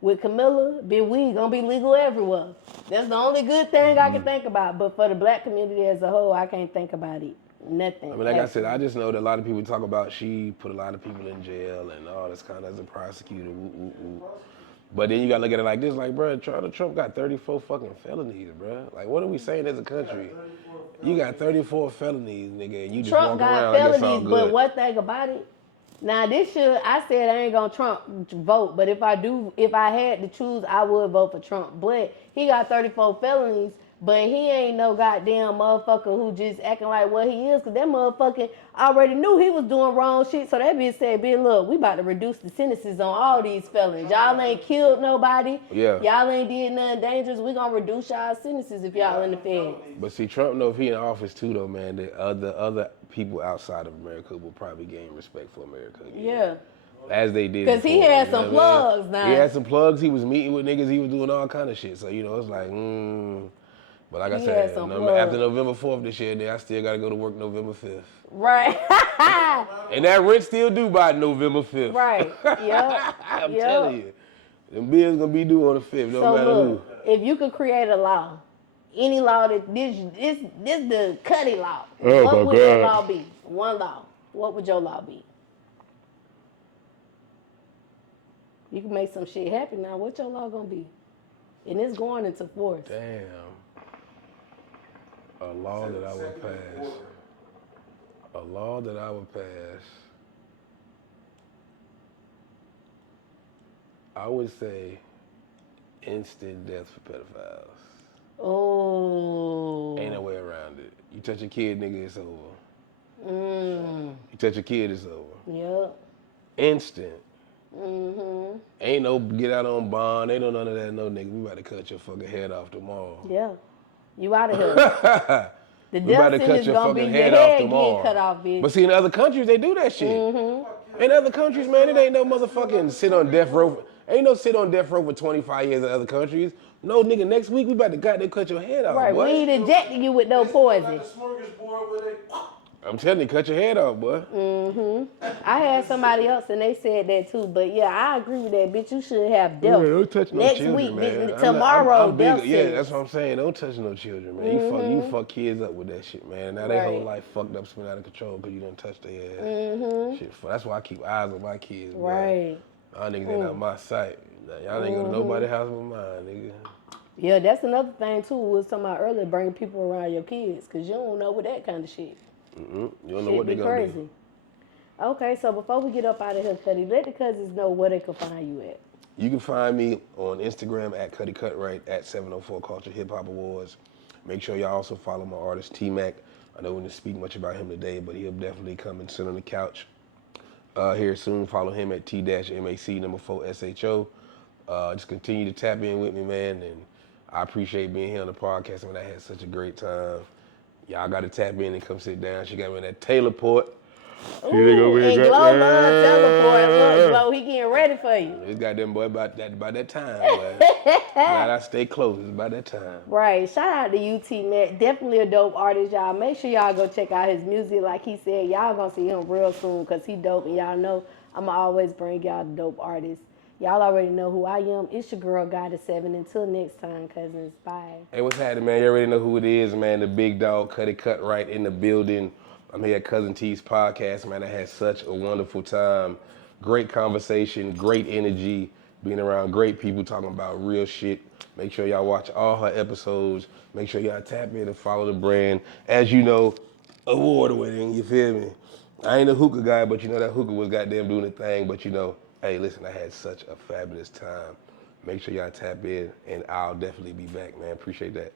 With Camilla, big weed gonna be legal everywhere. That's the only good thing I can think about. But for the black community as a whole, I can't think about it. Nothing. I mean, like I said, I just know that a lot of people talk about she put a lot of people in jail and all this kind of as a prosecutor. But then you gotta look at it like this, like, bro, Trump got 34 fucking felonies, bro. Like, what are we saying as a country? You got 34 felonies, nigga, and you just walk around like it's all good. But one thing about it, now I said I ain't gonna Trump vote, but if I had to choose, I would vote for Trump. But he got 34 felonies, but he ain't no goddamn motherfucker who just acting like what he is, because that motherfucker already knew he was doing wrong shit. So that bitch said, look, we about to reduce the sentences on all these felons. Y'all ain't killed nobody. Yeah. Y'all ain't did nothing dangerous. We gonna reduce y'all sentences if y'all in the Fed. But see, Trump know if he in office too, though, man, the other people outside of America will probably gain respect for America again. Yeah. As they did. Because he had some plugs now. He had some plugs. He was meeting with niggas. He was doing all kind of shit. So, you know, it's like, But like I said, after November 4th this year, I still got to go to work November 5th. Right. And that rent still due by November 5th. Right. Yep. I'm telling you. Them bills going to be due on the 5th, no matter who. If you could create a law, any law that this the Cutty law. Oh, what would your law be? One law. What would your law be? You can make some shit happen now. What's your law gonna be? And it's going into force. Damn. A law that I would pass. A law that I would pass. I would say instant death for pedophiles. Oh. Ain't no way around it. You touch a kid, nigga, it's over. You touch a kid, it's over. Yep. Instant. Ain't no get out on bond. Ain't no none of that. No, nigga, we about to cut your fucking head off tomorrow. Yeah. You out of here. The we about to cut your fucking head off tomorrow. Cut off, bitch. But see, in other countries, they do that shit. In other countries, man, it ain't no motherfucking sit on death row. Ain't no sit on death row for 25 years in other countries. No, nigga, next week we about to goddamn cut your head off. Right, boy. we ain't injecting you with no poison. Like the smorgasbord where they I'm telling you, cut your head off, boy. I had somebody else and they said that too. But yeah, I agree with that, bitch. You should have dealt. Yeah, don't touch no next children, week, man. bitch, tomorrow, I'm big, death yeah, sentence. that's what I'm saying. Don't touch no children, man. You fuck kids up with that shit, man. Now they whole Right. life fucked up, spin out of control because you didn't touch their ass. Shit, that's why I keep eyes on my kids, bro. Right. Y'all niggas ain't out my sight. Y'all ain't go to nobody's house but mine, nigga. Yeah, that's another thing too. We was talking about earlier, bringing people around your kids, cause you don't know with that kind of shit. You don't know Shit what they be gonna crazy. do. Okay, so before we get up out of here, Cuddy, let the cousins know where they can find you at. You can find me on Instagram at Cutty Cutright at 704 Culture Hip Hop Awards. Make sure y'all also follow my artist T-Mac. I know we didn't speak much about him today, but he'll definitely come and sit on the couch here soon. Follow him at T-MAC4SHO. Just continue to tap in with me, man, and I appreciate being here on the podcast. I mean, I had such a great time. Y'all got to tap in and come sit down. She got me in that Taylor Port. Ooh, and Glow love teleport. Look, Glow, he getting ready for you. This goddamn boy about that time, man. Glad I stay close. It's about that time. Right. Shout out to UT Mac. Definitely a dope artist, y'all. Make sure y'all go check out his music. Like he said, y'all gonna see him real soon because he dope. And y'all know I'ma always bring y'all the dope artists. Y'all already know who I am. It's your girl, Goddess7. Until next time, cousins. Bye. Hey, what's happening, man? You already know who it is, man. The big dog, Cutty Cutright in the building. I'm here at Cuzn T's podcast, man. I had such a wonderful time. Great conversation, great energy, being around great people talking about real shit. Make sure y'all watch all her episodes. Make sure y'all tap in and follow the brand. As you know, award winning, you feel me? I ain't a hookah guy, but you know that hookah was goddamn doing the thing. But you know, hey, listen, I had such a fabulous time. Make sure y'all tap in, and I'll definitely be back, man. Appreciate that.